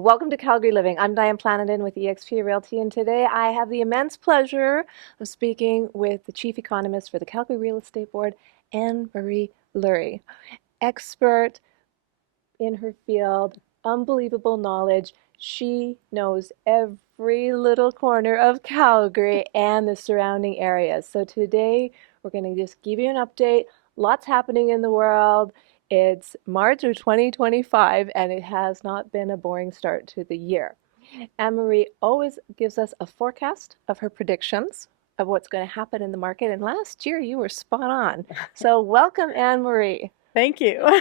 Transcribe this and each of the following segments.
Welcome to Calgary Living. I'm Diane Planadin with eXp Realty, and today I have the immense pleasure of speaking with the Chief Economist for the Calgary Real Estate Board, Ann-Marie Lurie. Expert in her field, unbelievable knowledge. She knows every little corner of Calgary and the surrounding areas. So today we're going to just give you an update. Lots happening in the world. It's March of 2025 and it has not been a boring start to the year. Anne-Marie always gives us a forecast of her predictions of what's going to happen in the market. And last year you were spot on. So welcome, Anne-Marie. Thank you.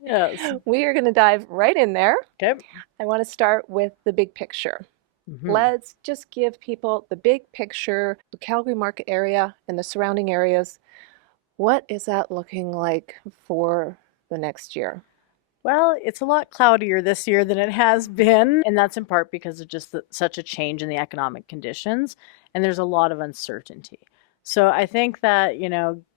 Yes. We are going to dive right in there. Okay. I want to start with the big picture. Mhm. Let's just give people the big picture, the Calgary market area and the surrounding areas. What is that looking like for the next year? Well, it's a lot cloudier this year than it has been, and that's in part because of just such a change in the economic conditions, and there's a lot of uncertainty. So I think that,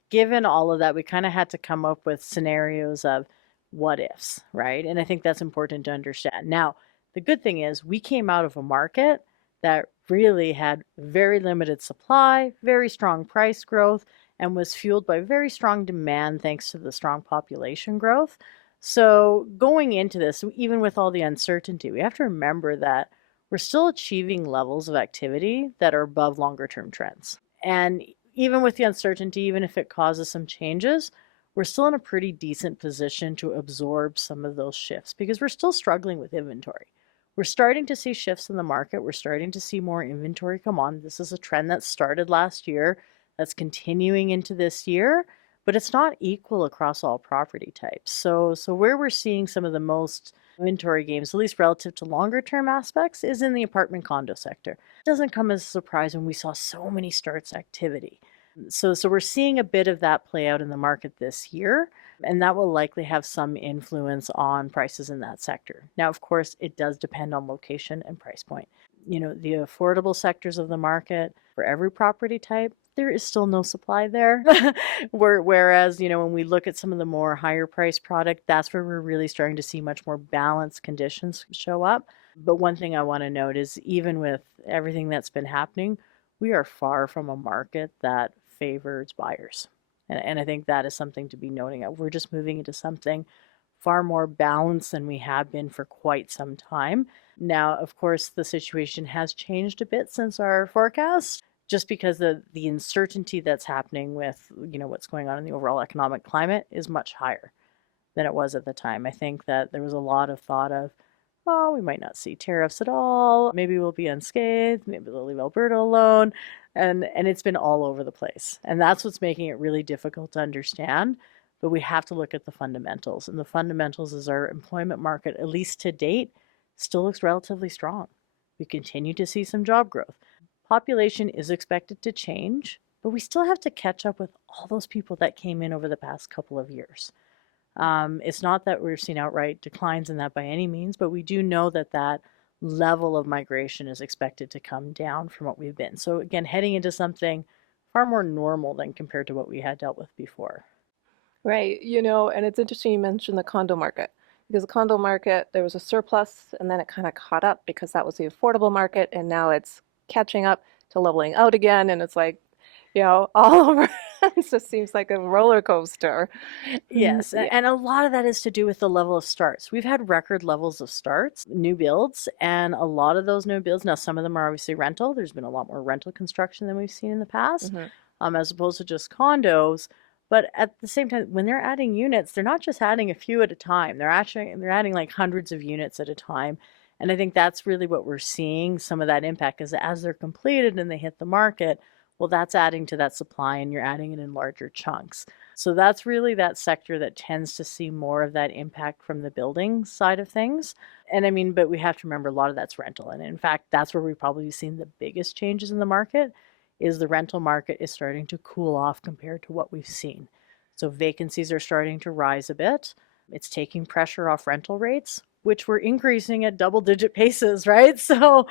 given all of that, we kind of had to come up with scenarios of what ifs, right? And I think that's important to understand. Now, the good thing is we came out of a market that really had very limited supply, very strong price growth, and was fueled by very strong demand thanks to the strong population growth. So going into this, even with all the uncertainty, we have to remember that we're still achieving levels of activity that are above longer term trends. And even with the uncertainty, even if it causes some changes, we're still in a pretty decent position to absorb some of those shifts because we're still struggling with inventory. We're starting to see shifts in the market. We're starting to see more inventory come on. This is a trend that started last year that's continuing into this year, but it's not equal across all property types. So where we're seeing some of the most inventory gains, at least relative to longer term aspects, is in the apartment condo sector. It doesn't come as a surprise when we saw so many starts activity. So we're seeing a bit of that play out in the market this year, and that will likely have some influence on prices in that sector. Now, of course, it does depend on location and price point. The affordable sectors of the market for every property type, there is still no supply there. Whereas, when we look at some of the more higher price product, that's where we're really starting to see much more balanced conditions show up. But one thing I want to note is even with everything that's been happening, we are far from a market that favors buyers. And I think that is something to be noting. We're just moving into something far more balanced than we have been for quite some time. Now, of course, the situation has changed a bit since our forecast, just because of the uncertainty that's happening with, what's going on in the overall economic climate is much higher than it was at the time. I think that there was a lot of thought of, oh, we might not see tariffs at all. Maybe we'll be unscathed. Maybe they'll leave Alberta alone. And it's been all over the place. And that's what's making it really difficult to understand. But we have to look at the fundamentals. And the fundamentals is our employment market, at least to date, still looks relatively strong. We continue to see some job growth. Population is expected to change, but we still have to catch up with all those people that came in over the past couple of years. It's not that we're seeing outright declines in that by any means, but we do know that level of migration is expected to come down from what we've been. So again, heading into something far more normal than compared to what we had dealt with before. Right, and it's interesting you mentioned the condo market because the condo market, there was a surplus and then it kind of caught up because that was the affordable market and now it's catching up to leveling out again and it's like, all over. It just seems like a roller coaster. Yes, Yeah. and a lot of that is to do with the level of starts. We've had record levels of starts, new builds, and a lot of those new builds, now some of them are obviously rental. There's been a lot more rental construction than we've seen in the past, as opposed to just condos. But at the same time, when they're adding units, they're not just adding a few at a time. They're adding like hundreds of units at a time. And I think that's really what we're seeing. Some of that impact is as they're completed and they hit the market, well, that's adding to that supply and you're adding it in larger chunks. So that's really that sector that tends to see more of that impact from the building side of things. And but we have to remember a lot of that's rental. And in fact, that's where we've probably seen the biggest changes in the market is the rental market is starting to cool off compared to what we've seen. So vacancies are starting to rise a bit. It's taking pressure off rental rates, which were increasing at double-digit paces, right? So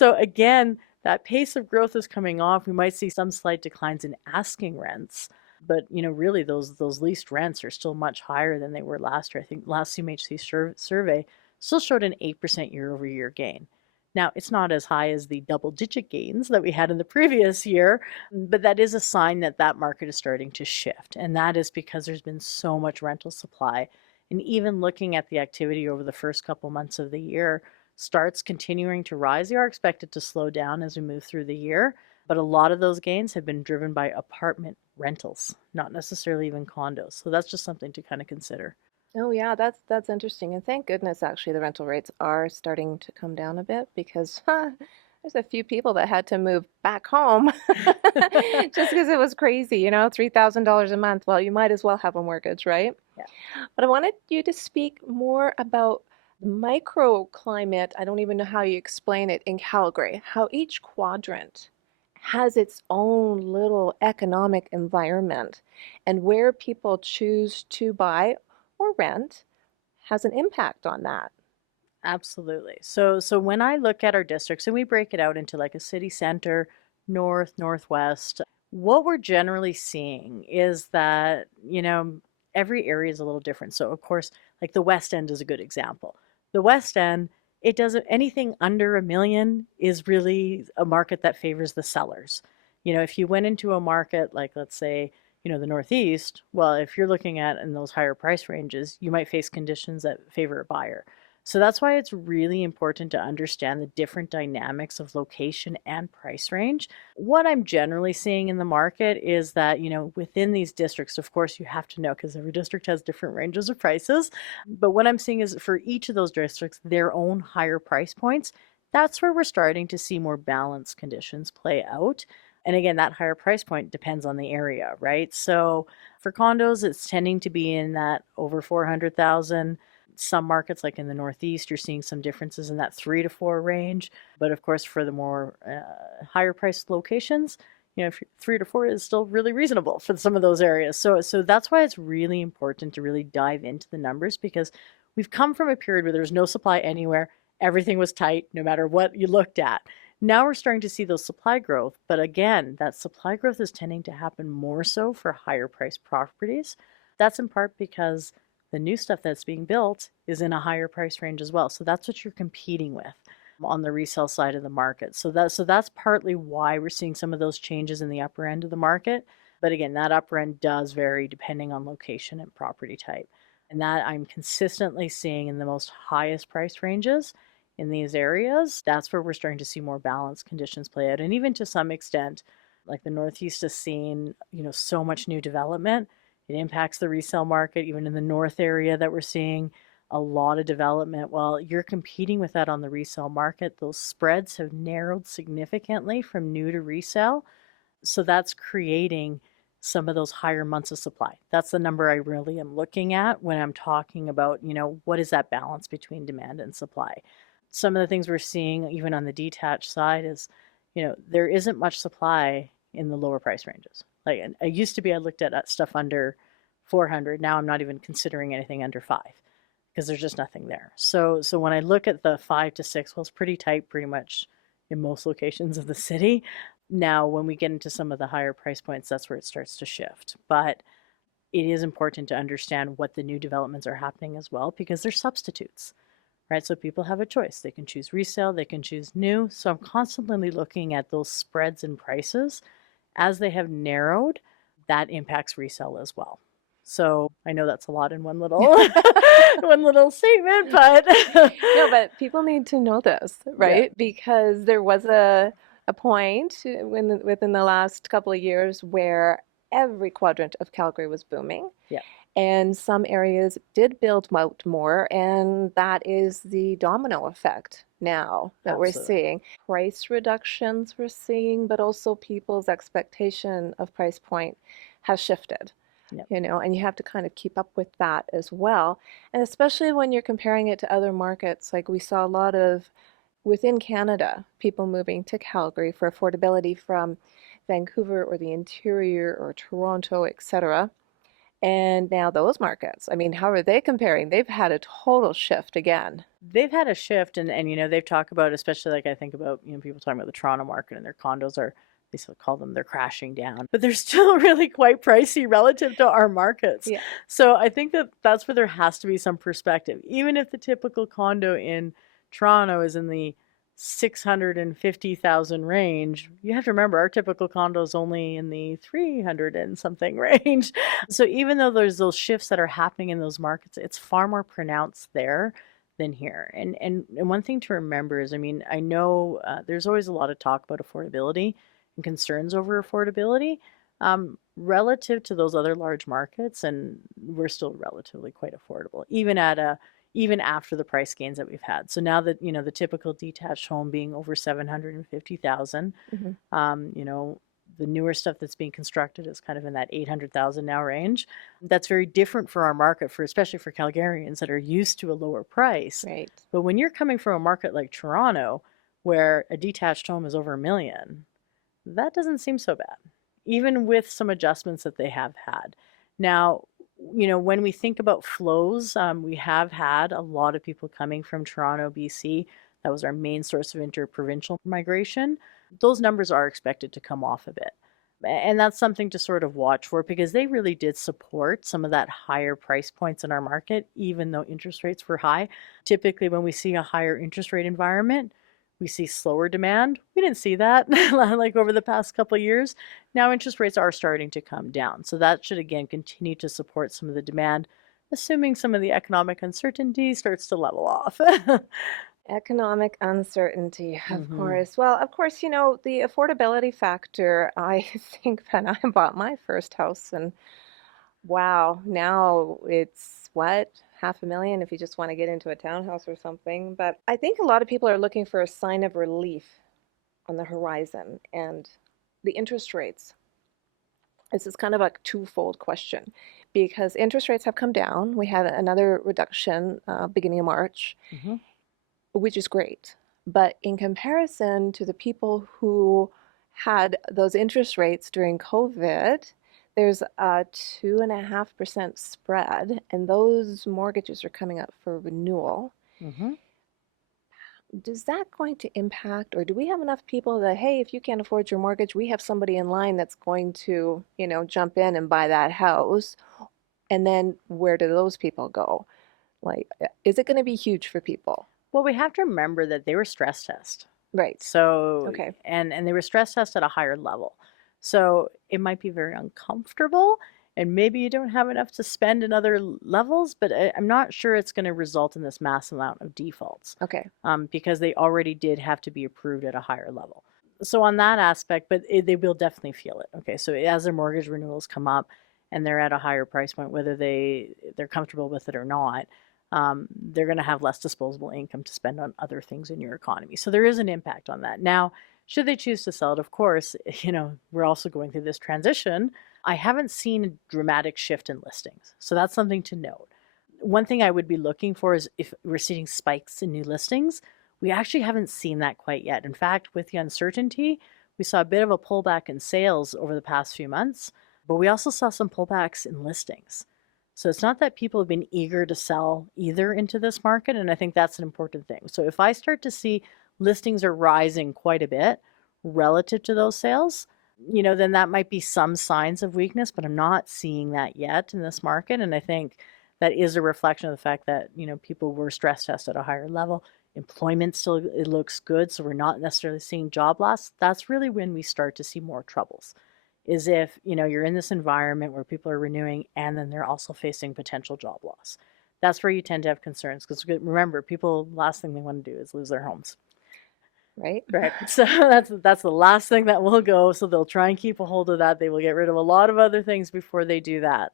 again, that pace of growth is coming off. We might see some slight declines in asking rents, but really those leased rents are still much higher than they were last year. I think last CMHC survey still showed an 8% year over year gain. Now, it's not as high as the double digit gains that we had in the previous year, but that is a sign that that market is starting to shift. And that is because there's been so much rental supply. And even looking at the activity over the first couple months of the year, starts continuing to rise. They are expected to slow down as we move through the year, but a lot of those gains have been driven by apartment rentals, not necessarily even condos. So that's just something to kind of consider. Oh yeah, that's interesting. And thank goodness actually the rental rates are starting to come down a bit because there's a few people that had to move back home just because it was crazy, $3,000 a month. Well, you might as well have a mortgage, right? Yeah. But I wanted you to speak more about the microclimate. I don't even know how you explain it in Calgary, how each quadrant has its own little economic environment, and where people choose to buy or rent has an impact on that. Absolutely. So when I look at our districts and we break it out into like a city center, north, northwest, what we're generally seeing is that, every area is a little different. So of course, like the West End is a good example. The West End, it doesn't anything under 1 million is really a market that favors the sellers. If you went into a market like let's say, the Northeast, well, if you're looking at in those higher price ranges, you might face conditions that favor a buyer. So that's why it's really important to understand the different dynamics of location and price range. What I'm generally seeing in the market is that, within these districts, of course, you have to know because every district has different ranges of prices. But what I'm seeing is for each of those districts, their own higher price points. That's where we're starting to see more balanced conditions play out. And again, that higher price point depends on the area, right? So for condos, it's tending to be in that over 400,000. Some markets, like in the Northeast, you're seeing some differences in that 3 to 4 range. But of course, for the more higher priced locations, if 3 to 4 is still really reasonable for some of those areas. So that's why it's really important to really dive into the numbers because we've come from a period where there was no supply anywhere. Everything was tight, no matter what you looked at. Now we're starting to see those supply growth. But again, that supply growth is tending to happen more so for higher priced properties. That's in part because the new stuff that's being built is in a higher price range as well. So that's what you're competing with on the resale side of the market. So that's partly why we're seeing some of those changes in the upper end of the market. But again, that upper end does vary depending on location and property type. And that I'm consistently seeing in the most highest price ranges in these areas. That's where we're starting to see more balanced conditions play out. And even to some extent, like the Northeast has seen, so much new development. It impacts the resale market, even in the north area that we're seeing a lot of development. Well, you're competing with that on the resale market. Those spreads have narrowed significantly from new to resale. So that's creating some of those higher months of supply. That's the number I really am looking at when I'm talking about, what is that balance between demand and supply. Some of the things we're seeing, even on the detached side, is, there isn't much supply in the lower price ranges. Like I used to be, I looked at stuff under 400. Now I'm not even considering anything under 5 because there's just nothing there. So when I look at the 5 to 6, well, it's pretty tight pretty much in most locations of the city. Now, when we get into some of the higher price points, that's where it starts to shift. But it is important to understand what the new developments are happening as well because they're substitutes, right? So people have a choice. They can choose resale, they can choose new. So I'm constantly looking at those spreads in prices. As they have narrowed, that impacts resale as well. So I know that's a lot in one little one little statement, but No, but people need to know this, right? yeah. Because there was a point within the last couple of years where every quadrant of Calgary was booming. Yeah, And some areas did build out more, and that is the domino effect now that we're absolutely. seeing. Price reductions we're seeing, but also people's expectation of price point has shifted, Yeah, and you have to kind of keep up with that as well. And especially when you're comparing it to other markets, like we saw a lot of within Canada, people moving to Calgary for affordability from Vancouver or the interior or Toronto, etc. And now those markets, I mean, how are they comparing? They've had a total shift again. they've had a shift, and they've talked about, especially like I think about people talking about the Toronto market and their condos are they still call them, they're crashing down, but they're still really quite pricey relative to our markets. Yeah. So I think that that's where there has to be some perspective. Even if the typical condo in Toronto is in the 650,000 range, you have to remember our typical condo is only in the 300 and something range. So even though there's those shifts that are happening in those markets, it's far more pronounced there than here. And one thing to remember is, I mean, I know there's always a lot of talk about affordability and concerns over affordability relative to those other large markets, and we're still relatively quite affordable, even after the price gains that we've had. So now that, the typical detached home being over 750,000, the newer stuff that's being constructed is kind of in that 800,000 now range. That's very different for our market, especially for Calgarians that are used to a lower price. Right. But when you're coming from a market like Toronto, where a detached home is over $1 million, that doesn't seem so bad, even with some adjustments that they have had. Now, when we think about flows, we have had a lot of people coming from Toronto, BC. That was our main source of interprovincial migration. Those numbers are expected to come off a bit. And that's something to sort of watch for, because they really did support some of that higher price points in our market, even though interest rates were high. Typically, when we see a higher interest rate environment, we see slower demand. We didn't see that like over the past couple of years. Now interest rates are starting to come down. So that should, again, continue to support some of the demand, assuming some of the economic uncertainty starts to level off. Economic uncertainty, of Mm-hmm. course. Well, of course, the affordability factor. I think that I bought my first house, and wow, now it's what? $500,000 if you just want to get into a townhouse or something. But I think a lot of people are looking for a sign of relief on the horizon, and the interest rates. This is kind of a twofold question, because interest rates have come down. We had another reduction beginning of March, Mm-hmm. which is great. But in comparison to the people who had those interest rates during COVID, there's a 2.5% spread, and those mortgages are coming up for renewal. Mm-hmm. Is that going to impact, or do we have enough people that, hey, if you can't afford your mortgage, we have somebody in line that's going to, jump in and buy that house? And then where do those people go? Like, is it going to be huge for people? Well, we have to remember that they were stress tested. Right. So, Okay. and they were stress tested at a higher level. So it might be very uncomfortable, and maybe you don't have enough to spend in other levels, but I'm not sure it's going to result in this mass amount of defaults, Okay. because they already did have to be approved at a higher level. So on that aspect, but they will definitely feel it. Okay, so as their mortgage renewals come up and they're at a higher price point, whether they're comfortable with it or not, they're going to have less disposable income to spend on other things in your economy. So there is an impact on that. Now, should they choose to sell it, of course, we're also going through this transition. I haven't seen a dramatic shift in listings. So that's something to note. One thing I would be looking for is if we're seeing spikes in new listings. We actually haven't seen that quite yet. In fact, with the uncertainty, we saw a bit of a pullback in sales over the past few months, but we also saw some pullbacks in listings. So it's not that people have been eager to sell either into this market, and I think that's an important thing. So if I start to see listings are rising quite a bit relative to those sales, then that might be some signs of weakness, but I'm not seeing that yet in this market. And I think that is a reflection of the fact that, people were stress tested at a higher level. Employment still, it looks good, so we're not necessarily seeing job loss. That's really when we start to see more troubles, is if, you're in this environment where people are renewing and then they're also facing potential job loss. That's where you tend to have concerns, because remember, people, last thing they want to do is lose their homes. Right. Right. So that's the last thing that will go. So they'll try and keep a hold of that. They will get rid of a lot of other things before they do that.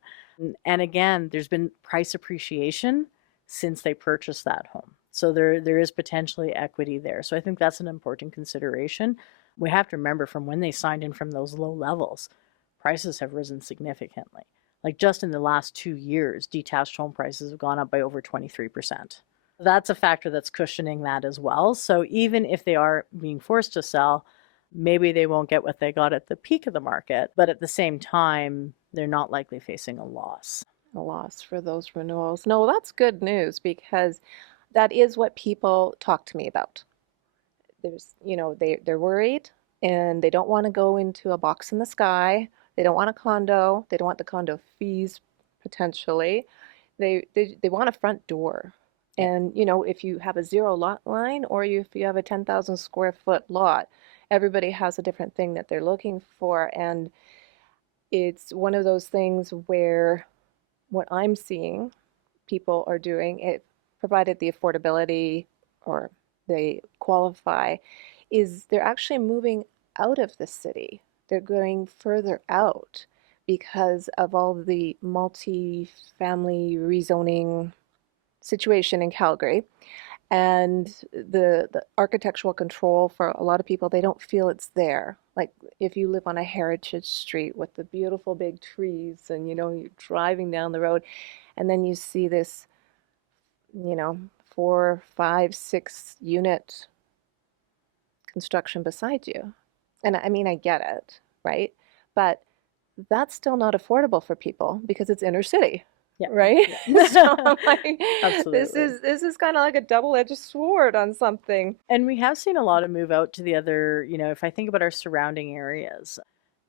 And again, there's been price appreciation since they purchased that home. So there is potentially equity there. So I think that's an important consideration. We have to remember, from when they signed in from those low levels, prices have risen significantly. Like just in the last 2 years, detached home prices have gone up by over 23%. That's a factor that's cushioning that as well. So even if they are being forced to sell, maybe they won't get what they got at the peak of the market, but at the same time, they're not likely facing a loss. A loss for those renewals. No, that's good news, because that is what people talk to me about. There's, they're worried. and they don't want to go into a box in the sky. They don't want a condo. They don't want the condo fees potentially. They want a front door. Yeah. And if you have a zero lot line or if you have a 10,000 square foot lot, everybody has a different thing that they're looking for. And it's one of those things where what I'm seeing people are doing, it provided the affordability or they qualify, is they're actually moving out of the city. They're going further out because of all the multi-family rezoning situation in Calgary. And the architectural control for a lot of people, they don't feel it's there. Like if you live on a heritage street with the beautiful big trees and you're driving down the road and then you see this, you know, 4, 5, 6 unit construction beside you. And I mean, I get it, right? But that's still not affordable for people because it's inner city, Yeah. right? Yeah. So I'm like, this Absolutely. is kind of like a double-edged sword on something. And we have seen a lot of move out to the other, if I think about our surrounding areas,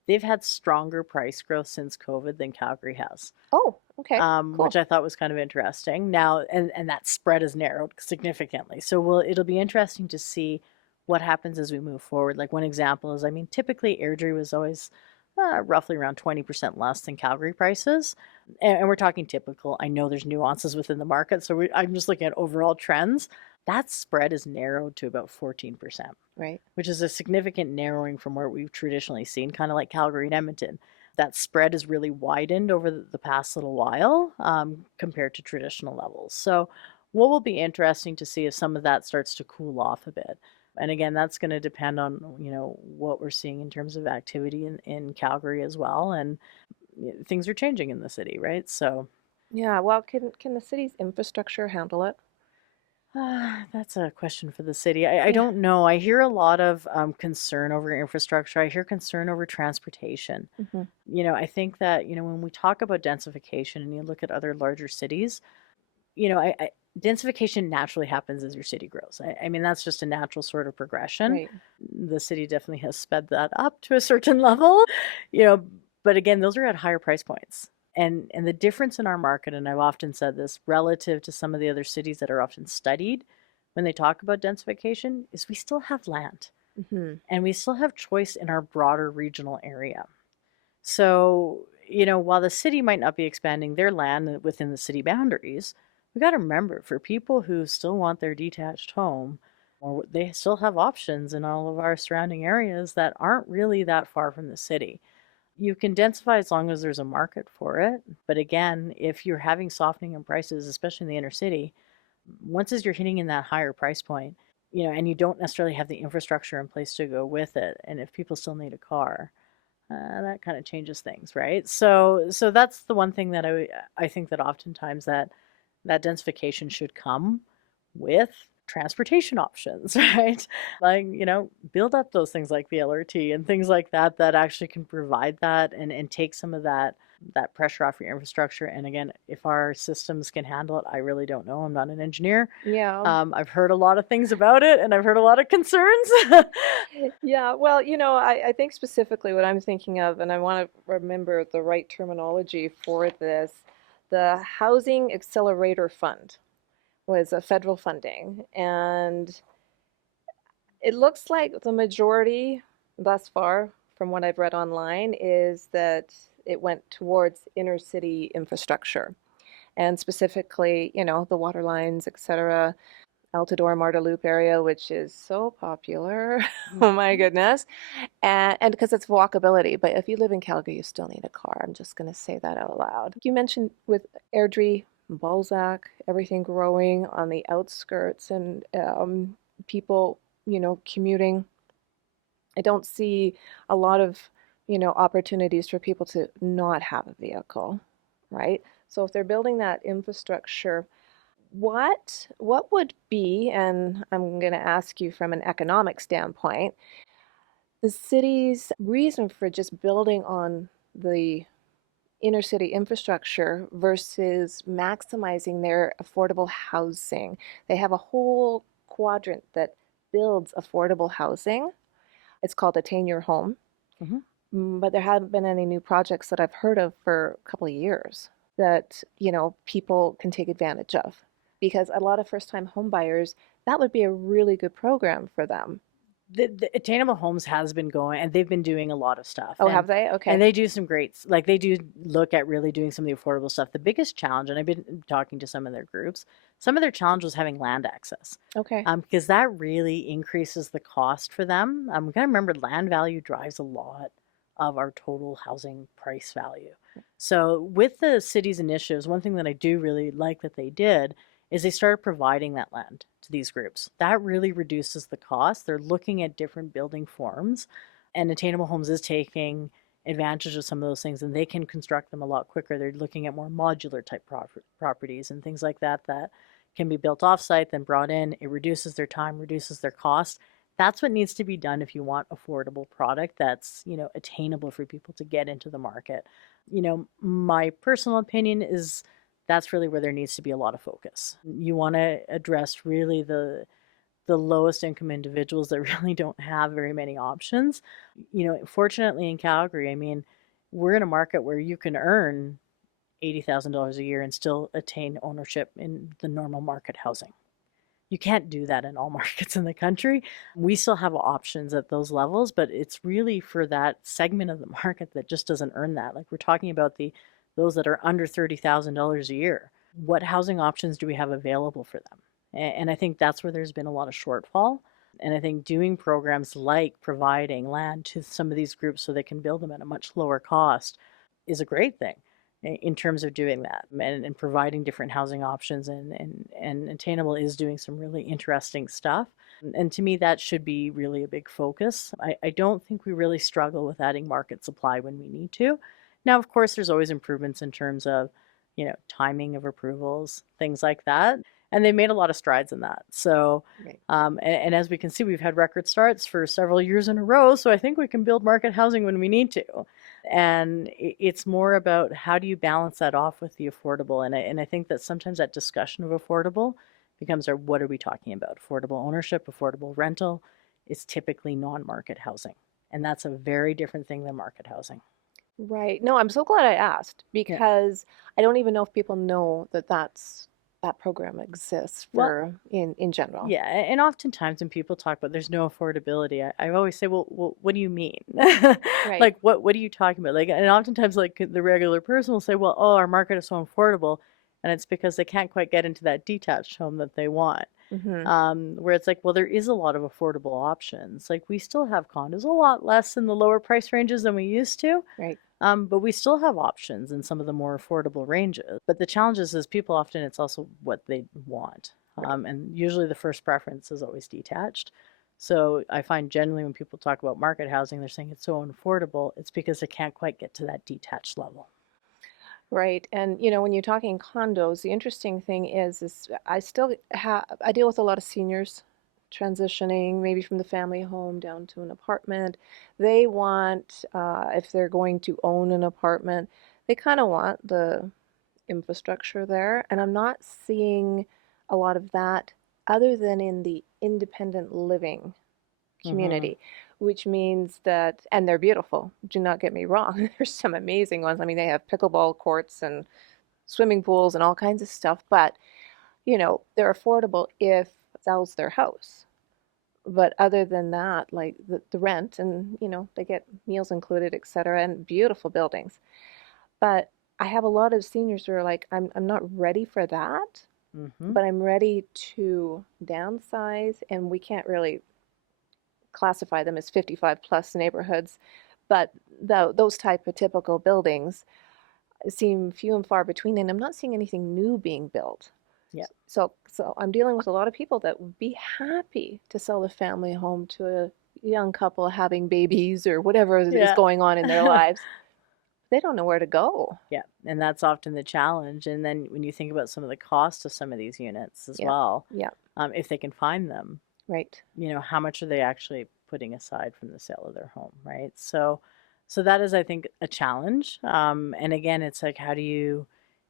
they've had stronger price growth since COVID than Calgary has, Oh, okay, which cool. I thought was kind of interesting. Now, and that spread has narrowed significantly. So it'll be interesting to see what happens as we move forward. Like one example is, I mean, typically Airdrie was always roughly around 20% less than Calgary prices. And we're talking typical. I know there's nuances within the market. So I'm just looking at overall trends. That spread is narrowed to about 14%, Right. which is a significant narrowing from where we've traditionally seen, kind of like Calgary and Edmonton. That spread has really widened over the past little while compared to traditional levels. So, what will be interesting to see if some of that starts to cool off a bit. And again, that's going to depend on what we're seeing in terms of activity in Calgary as well. And things are changing in the city, right? So, Yeah, well, can the city's infrastructure handle it? that's a question for the city. I Yeah. don't know. I hear a lot of concern over infrastructure. I hear concern over transportation. Hmm. I think that, when we talk about densification and you look at other larger cities, densification naturally happens as your city grows. I mean, that's just a natural sort of progression. Right. The city definitely has sped that up to a certain level, you know, but again, those are at higher price points. And the difference in our market, and I've often said this relative to some of the other cities that are often studied when they talk about densification, is we still have land Hmm. and we still have choice in our broader regional area. So, while the city might not be expanding their land within the city boundaries, we got to remember for people who still want their detached home, or they still have options in all of our surrounding areas that aren't really that far from the city. You can densify as long as there's a market for it. But again, if you're having softening in prices, especially in the inner city, once as you're hitting in that higher price point, and you don't necessarily have the infrastructure in place to go with it, and if people still need a car, that kind of changes things, right? So that's the one thing that I think that oftentimes that densification should come with transportation options, right? Like, build up those things like the LRT and things like that that actually can provide that and take some of that pressure off your infrastructure. And again, if our systems can handle it, I really don't know. I'm not an engineer. Yeah. I've heard a lot of things about it and I've heard a lot of concerns. Yeah, well, I think specifically what I'm thinking of, and I want to remember the right terminology for this, the Housing Accelerator Fund was a federal funding, and it looks like the majority thus far, from what I've read online, is that it went towards inner city infrastructure, and specifically, the water lines, etc. Altadore Marda Loop area, which is so popular. Oh my goodness. And because it's walkability, but if you live in Calgary, you still need a car. I'm just going to say that out loud. You mentioned with Airdrie, Balzac, everything growing on the outskirts and people, commuting. I don't see a lot of, opportunities for people to not have a vehicle, right? So if they're building that infrastructure, what would be, and I'm going to ask you from an economic standpoint, the city's reason for just building on the inner city infrastructure versus maximizing their affordable housing? They have a whole quadrant that builds affordable housing. It's called Attain Your Home. Hmm. But there haven't been any new projects that I've heard of for a couple of years that, people can take advantage of. Because a lot of first-time home buyers, that would be a really good program for them. The Attainable Homes has been going, and they've been doing a lot of stuff, Oh, have they? and Okay. they do some great, like they do look at really doing some of the affordable stuff. The biggest challenge, and I've been talking to some of their groups, some of their challenge was having land access, Okay. because that really increases the cost for them. We got to remember land value drives a lot of our total housing price value. So with the city's initiatives, one thing that I do really like that they did is they started providing that land to these groups. That really reduces the cost. They're looking at different building forms, and Attainable Homes is taking advantage of some of those things, and they can construct them a lot quicker. They're looking at more modular type properties and things like that that can be built offsite, then brought in. It reduces their time, reduces their cost. That's what needs to be done if you want affordable product that's, attainable for people to get into the market. My personal opinion is that's really where there needs to be a lot of focus. You want to address really the lowest income individuals that really don't have very many options. Fortunately in Calgary, I mean, we're in a market where you can earn $80,000 a year and still attain ownership in the normal market housing. You can't do that in all markets in the country. We still have options at those levels, but it's really for that segment of the market that just doesn't earn that. Like we're talking about those that are under $30,000 a year. What housing options do we have available for them? And I think that's where there's been a lot of shortfall. And I think doing programs like providing land to some of these groups so they can build them at a much lower cost is a great thing in terms of doing that and providing different housing options, and Attainable is doing some really interesting stuff. And to me, that should be really a big focus. I don't think we really struggle with adding market supply when we need to. Now, of course, there's always improvements in terms of, timing of approvals, things like that. And they made a lot of strides in that. So, Right. and as we can see, we've had record starts for several years in a row. So I think we can build market housing when we need to. And it's more about how do you balance that off with the affordable. And I think that sometimes that discussion of affordable becomes what are we talking about? Affordable ownership, affordable rental is typically non-market housing. And that's a very different thing than market housing. Right. No, I'm so glad I asked Yeah. because I don't even know if people know that that program exists Well, for in general. yeah, and oftentimes when people talk about there's no affordability, I always say, well, what do you mean? Right. Like, what are you talking about? Like, and oftentimes, like the regular person will say, well, oh, our market is so affordable, and it's because they can't quite get into that detached home that they want. Mm-hmm. Where it's like, well, there is a lot of affordable options. Like, we still have condos, a lot less in the lower price ranges than we used to. Right. But we still have options in some of the more affordable ranges. But the challenge is people often, it's also what they want. Right. And usually the first preference is always detached. So I find generally when people talk about market housing, they're saying it's so unaffordable. It's because they can't quite get to that detached level. Right. And when you're talking condos, the interesting thing is I deal with a lot of seniors transitioning maybe from the family home down to an apartment. They want, if they're going to own an apartment, they kind of want the infrastructure there. And I'm not seeing a lot of that other than in the independent living Mm-hmm. community, which means that, and they're beautiful. Do not get me wrong. There's some amazing ones. I mean, they have pickleball courts and swimming pools and all kinds of stuff, but they're affordable if it sells their house. But other than that, like the rent and, they get meals included, et cetera, and beautiful buildings. But I have a lot of seniors who are like, I'm not ready for that, Mm-hmm. but I'm ready to downsize, and we can't really classify them as 55 plus neighborhoods, but those type of typical buildings seem few and far between, and I'm not seeing anything new being built. Yeah. So I'm dealing with a lot of people that would be happy to sell a family home to a young couple having babies or whatever is Yeah. going on in their lives. They don't know where to go. Yeah. And that's often the challenge. And then when you think about some of the cost of some of these units as Yeah, well, yeah, if they can find them, right. how much are they actually putting aside from the sale of their home, right? So that is, I think, a challenge. And again, it's like, how do you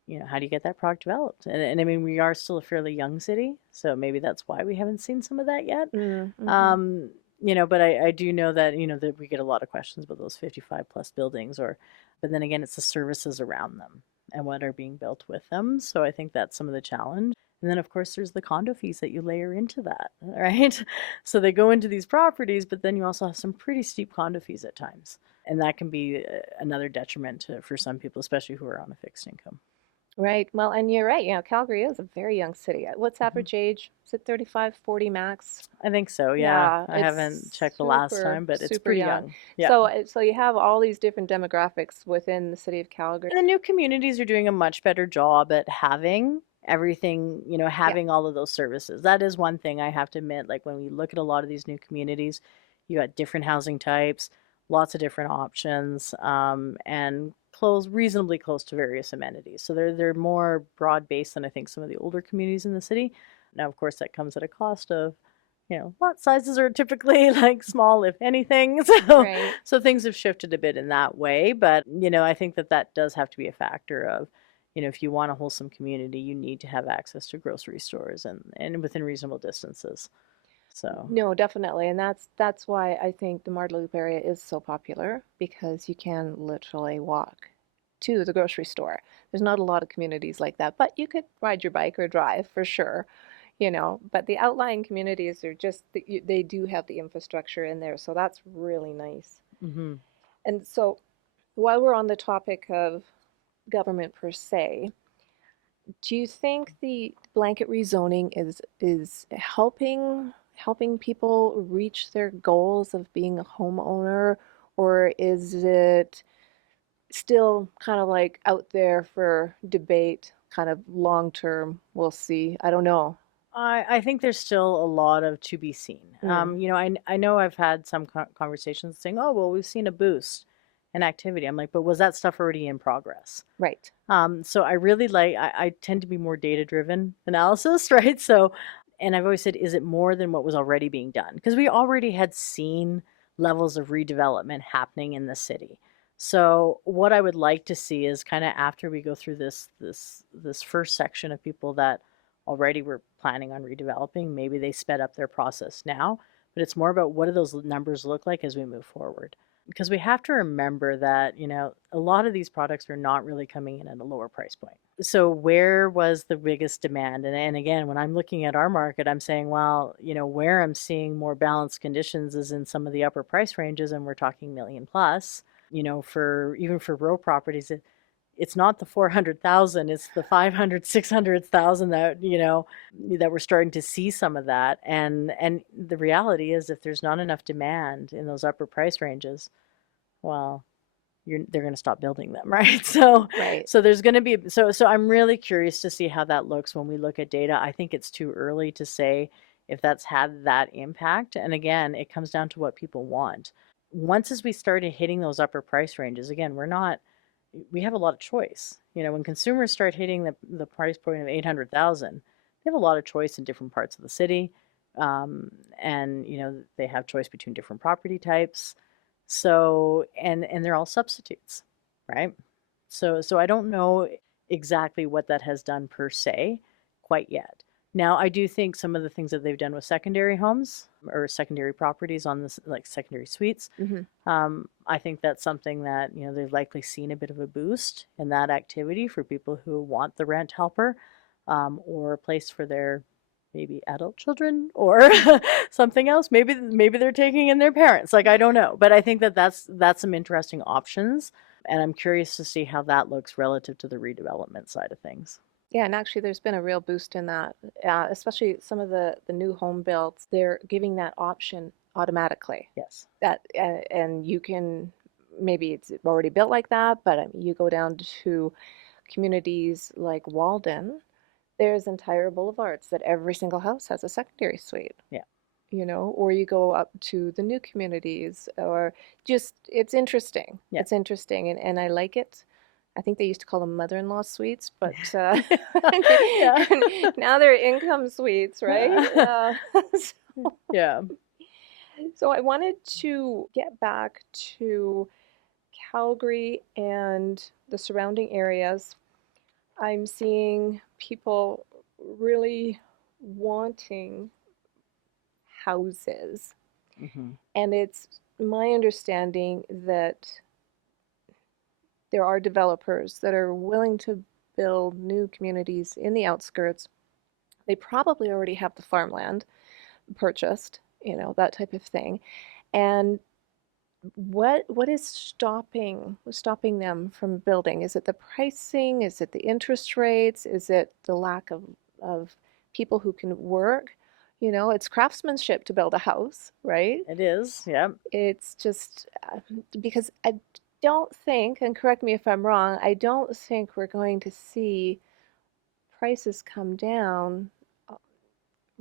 get that product developed? And I mean, we are still a fairly young city, so maybe that's why we haven't seen some of that yet. Mm-hmm. Um, But I do know that, that we get a lot of questions about those 55 plus buildings, but then again, it's the services around them and what are being built with them. So I think that's some of the challenge. And then, of course, there's the condo fees that you layer into that, right? So they go into these properties, but then you also have some pretty steep condo fees at times. And that can be another detriment for some people, especially who are on a fixed income. Right. Well, and you're right. Calgary is a very young city. What's Hmm. average age? Is it 35, 40 max? I think so, yeah. Yeah, I haven't it's checked the last super, time, but it's super pretty young. young. Yeah. So you have all these different demographics within the city of Calgary. And the new communities are doing a much better job at having everything, Yeah. having all of those services. That is one thing I have to admit. Like when we look at a lot of these new communities, you got different housing types, lots of different options, and reasonably close to various amenities. So they're more broad based than I think some of the older communities in the city. Now, of course, that comes at a cost of lot sizes are typically like small, if anything. So, Right. so things have shifted a bit in that way. But, I think that does have to be a factor of, if you want a wholesome community, you need to have access to grocery stores and within reasonable distances. So, No, definitely. And that's why I think the Marda Loop area is so popular because you can literally walk to the grocery store. There's not a lot of communities like that, but you could ride your bike or drive for sure, But the outlying communities are just, they do have the infrastructure in there, so that's really nice. hmm And so while we're on the topic of government per se, do you think the blanket rezoning is helping people reach their goals of being a homeowner, or is it still kind of like out there for debate, kind of long term? We'll see. I don't know. I think there's still a lot of to be seen. Mm, I know I've had some conversations saying, oh, well, we've seen a boost in activity. I'm like, but was that stuff already in progress? right. So I really I tend to be more data driven analysis, right? So, and I've always said, is it more than what was already being done? Because we already had seen levels of redevelopment happening in the city. So what I would like to see is kind of after we go through this first section of people that already were planning on redeveloping, maybe they sped up their process now, but it's more about what do those numbers look like as we move forward, because we have to remember that a lot of these products are not really coming in at a lower price point. So where was the biggest demand? And again, when I'm looking at our market, I'm saying, well, where I'm seeing more balanced conditions is in some of the upper price ranges, and we're talking million plus. For even for row properties, it's not the 400,000, it's the 500, 600,000 that we're starting to see some of that. And the reality is, if there's not enough demand in those upper price ranges, well, they're going to stop building them, right? So, Right. so there's going to be so I'm really curious to see how that looks when we look at data. I think it's too early to say if that's had that impact. And again, it comes down to what people want. Once as we started hitting those upper price ranges, again, we have a lot of choice. When consumers start hitting the price point of 800,000, they have a lot of choice in different parts of the city. And they have choice between different property types. So, and they're all substitutes, right? So I don't know exactly what that has done per se quite yet. Now, I do think some of the things that they've done with secondary homes or secondary properties on this, like secondary suites, Hmm. I think that's something that, they've likely seen a bit of a boost in that activity for people who want the rent helper, or a place for their maybe adult children or something else. Maybe they're taking in their parents. Like, I don't know, but I think that's some interesting options, and I'm curious to see how that looks relative to the redevelopment side of things. Yeah, and actually, there's been a real boost in that, especially some of the new home builds. They're giving that option automatically. Yes. And you can, maybe it's already built like that, but you go down to communities like Walden, there's entire boulevards that every single house has a secondary suite, Yeah. or you go up to the new communities, or just, it's interesting. Yeah. It's interesting, and I like it. I think they used to call them mother-in-law suites, but Yeah. now they're income suites, right? So, Yeah. so I wanted to get back to Calgary and the surrounding areas. I'm seeing people really wanting houses. Mm-hmm. And it's my understanding that there are developers that are willing to build new communities in the outskirts. They probably already have the farmland purchased, that type of thing. And what is stopping them from building? Is it the pricing? Is it the interest rates? Is it the lack of people who can work? It's craftsmanship to build a house, right? It is, yeah. It's just because I don't think, and correct me if I'm wrong, I don't think we're going to see prices come down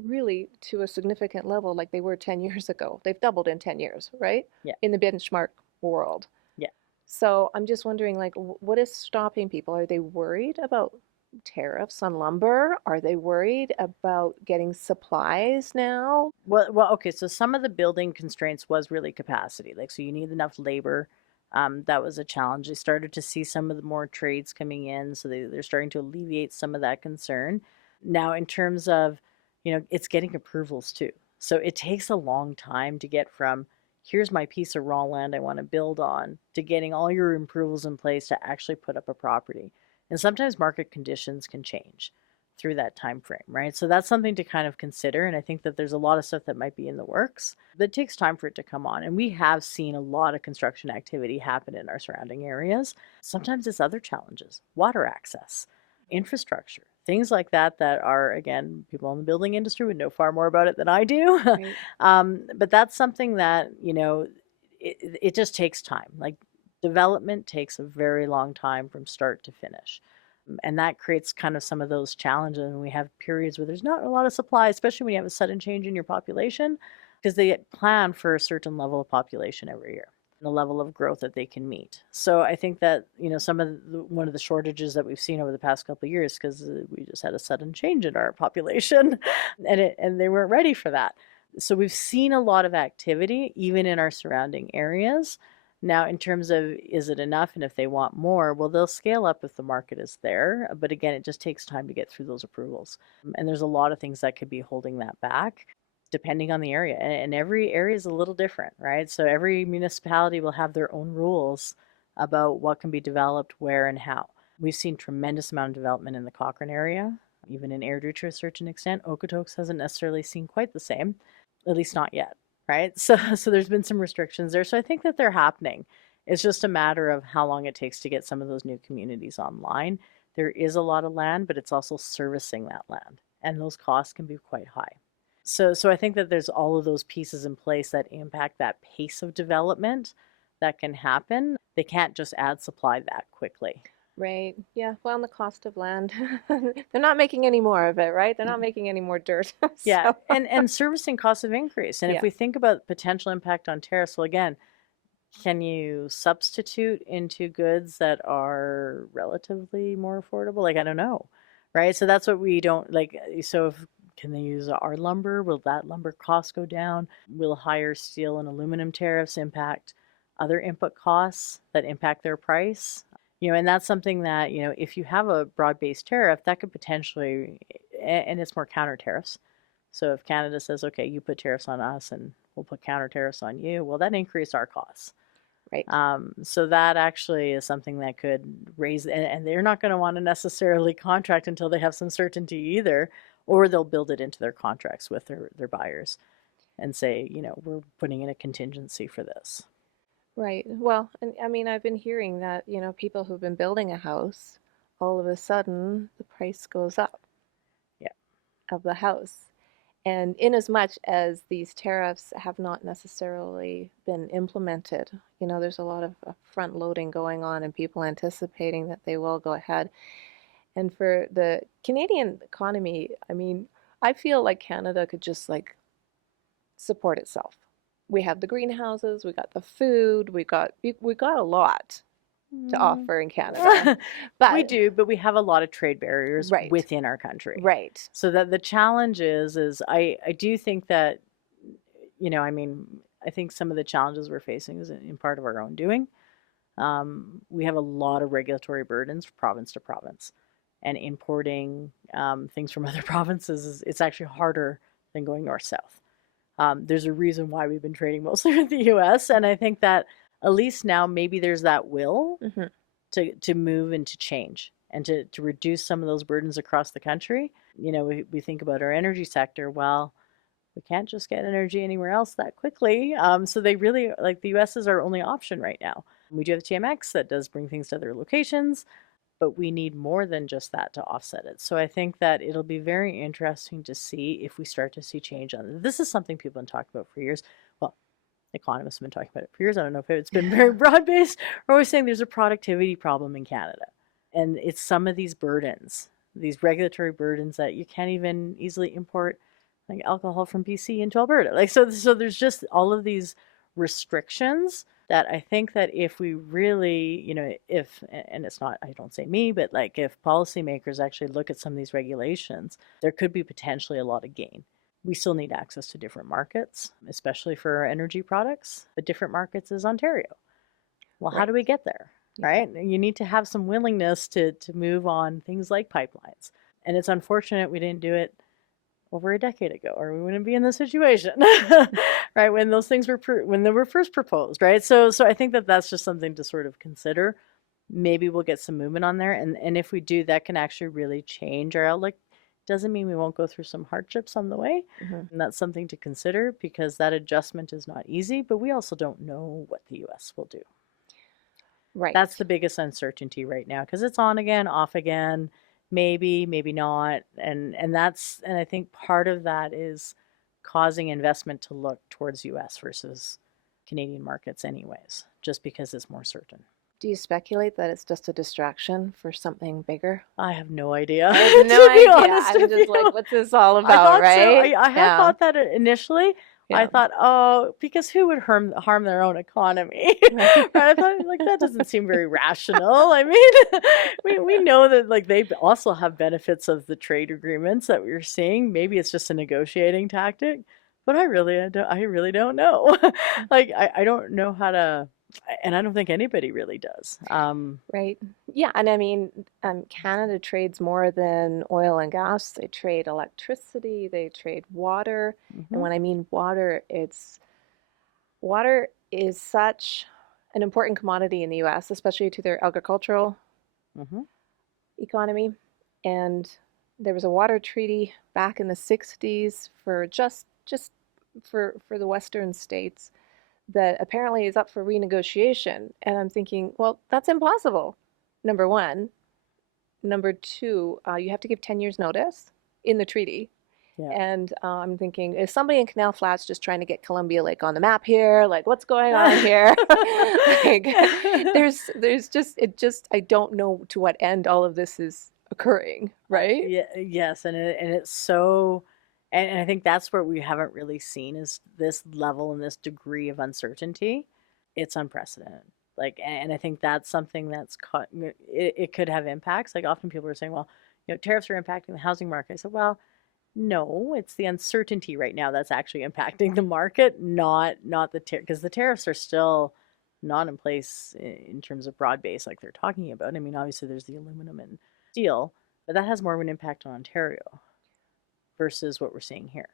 really to a significant level like they were 10 years ago. They've doubled in 10 years, right? Yeah. In the benchmark world. Yeah. So I'm just wondering, like, what is stopping people? Are they worried about tariffs on lumber? Are they worried about getting supplies now? Well, okay. So some of the building constraints was really capacity. Like, so you need enough labor. That was a challenge. They started to see some of the more trades coming in, so they're starting to alleviate some of that concern. Now, in terms of, it's getting approvals too. So it takes a long time to get from here's my piece of raw land I want to build on to getting all your approvals in place to actually put up a property. And sometimes market conditions can change through that time frame, right? So that's something to kind of consider. And I think that there's a lot of stuff that might be in the works that takes time for it to come on. And we have seen a lot of construction activity happen in our surrounding areas. Sometimes it's other challenges, water access, infrastructure, things like that, that are, again, people in the building industry would know far more about it than I do. Right. But that's something that, it just takes time. Like, development takes a very long time from start to finish. And that creates kind of some of those challenges. And we have periods where there's not a lot of supply, especially when you have a sudden change in your population, because they plan for a certain level of population every year, the level of growth that they can meet. So I think that, some of one of the shortages that we've seen over the past couple of years, because we just had a sudden change in our population and they weren't ready for that. So we've seen a lot of activity, even in our surrounding areas. Now, in terms of is it enough, and if they want more, well, they'll scale up if the market is there. But again, it just takes time to get through those approvals. And there's a lot of things that could be holding that back, depending on the area. And every area is a little different, right? So every municipality will have their own rules about what can be developed, where, and how. We've seen tremendous amount of development in the Cochrane area, even in Airdrie to a certain extent. Okotoks hasn't necessarily seen quite the same, at least not yet. Right? So there's been some restrictions there. So I think that they're happening. It's just a matter of how long it takes to get some of those new communities online. There is a lot of land, but it's also servicing that land, and those costs can be quite high. So I think that there's all of those pieces in place that impact that pace of development that can happen. They can't just add supply that quickly. Right. Yeah. Well, and the cost of land, they're not making any more of it, right? They're not making any more dirt. Yeah, So, and servicing costs have increased. And if yeah. we think about potential impact on tariffs, well, again, can you substitute into goods that are relatively more affordable? Like, I don't know, right? So that's what we don't like. So if can they use our lumber? Will that lumber cost go down? Will higher steel and aluminum tariffs impact other input costs that impact their price? And that's something that, if you have a broad-based tariff, that could potentially, and it's more counter tariffs. So if Canada says, okay, you put tariffs on us and we'll put counter tariffs on you, well, that increased our costs. Right. So that actually is something that could raise, and they're not going to want to necessarily contract until they have some certainty either, or they'll build it into their contracts with their buyers and say, we're putting in a contingency for this. Right. Well, and I mean, I've been hearing that, people who've been building a house, all of a sudden the price goes up Yeah. of the house. And in as much as these tariffs have not necessarily been implemented, there's a lot of front loading going on and people anticipating that they will go ahead. And for the Canadian economy, I mean, I feel like Canada could just like support itself. We have the greenhouses, we got the food, we got a lot to offer in Canada. We But do, but we have a lot of trade barriers right, within our country. right, So that the challenge is I do think that, I mean, I think some of the challenges we're facing is in part of our own doing. We have a lot of regulatory burdens province to province, and importing things from other provinces it's actually harder than going north south. There's a reason why we've been trading mostly with the US. And I think that at least now maybe there's that will Mm-hmm. to move and to change and to reduce some of those burdens across the country. We think about our energy sector. Well, we can't just get energy anywhere else that quickly. So they really, like, the US is our only option right now. We do have TMX that does bring things to other locations, but we need more than just that to offset it. So I think that it'll be very interesting to see if we start to see change on it. This is something people have been talking about for years. Well, economists have been talking about it for years. I don't know if it's been very broad based. We're always saying there's a productivity problem in Canada. And it's some of these burdens, these regulatory burdens that you can't even easily import like alcohol from BC into Alberta. Like so there's just all of these restrictions that I think that if we really, if, and it's not, I don't say me, but like if policymakers actually look at some of these regulations, there could be potentially a lot of gain. We still need access to different markets, especially for our energy products, but different markets is Ontario. Well, how Right. do we get there? Right? You need to have some willingness to move on things like pipelines. And it's unfortunate we didn't do it over a decade ago, or we wouldn't be in this situation, right? When those things were when they were first proposed, right? So I think that that's just something to sort of consider. Maybe we'll get some movement on there, and if we do, that can actually really change our outlook. Doesn't mean we won't go through some hardships on the way, Mm-hmm. and that's something to consider because that adjustment is not easy. But we also don't know what the U.S. will do. Right. That's the biggest uncertainty right now because it's on again, off again, maybe not, and I think part of that is causing investment to look towards US versus Canadian markets anyways, just because it's more certain. Do you speculate that it's just a distraction for something bigger? I have no idea, I have no to be idea. honest I'm with just you. like, what's this all I about, thought so. right? I had Yeah. thought that initially. I Yeah. thought, oh, because who would harm their own economy? Right. Right? I thought, like, that doesn't seem very rational. I mean, we know that, like, they also have benefits of the trade agreements that we're seeing. Maybe it's just a negotiating tactic, but I really don't know. Like, I don't know how to, and I don't think anybody really does. Right. Yeah. And I mean, Canada trades more than oil and gas. They trade electricity, they trade water. And Mhm, when I mean water, water is such an important commodity in the US, especially to their agricultural mhm, economy. And there was a water treaty back in the 60s for just for the western states that apparently is up for renegotiation. And I'm thinking, well, that's impossible. Number one. Number two, you have to give 10 years notice in the treaty. yeah. And I'm thinking, is somebody in Canal Flats just trying to get Columbia Lake on the map here? Like, what's going on here? Like, there's just, I don't know to what end all of this is occurring, right? Yeah, yes, and it's so, and I think that's where we haven't really seen is this level and this degree of uncertainty. It's unprecedented. Like, and I think that's something that's it could have impacts. Like often people are saying, well, tariffs are impacting the housing market. I said, well, no, it's the uncertainty right now that's actually impacting the market, not the because the tariffs are still not in place in terms of broad base like they're talking about. I mean, obviously there's the aluminum and steel, but that has more of an impact on Ontario versus what we're seeing here.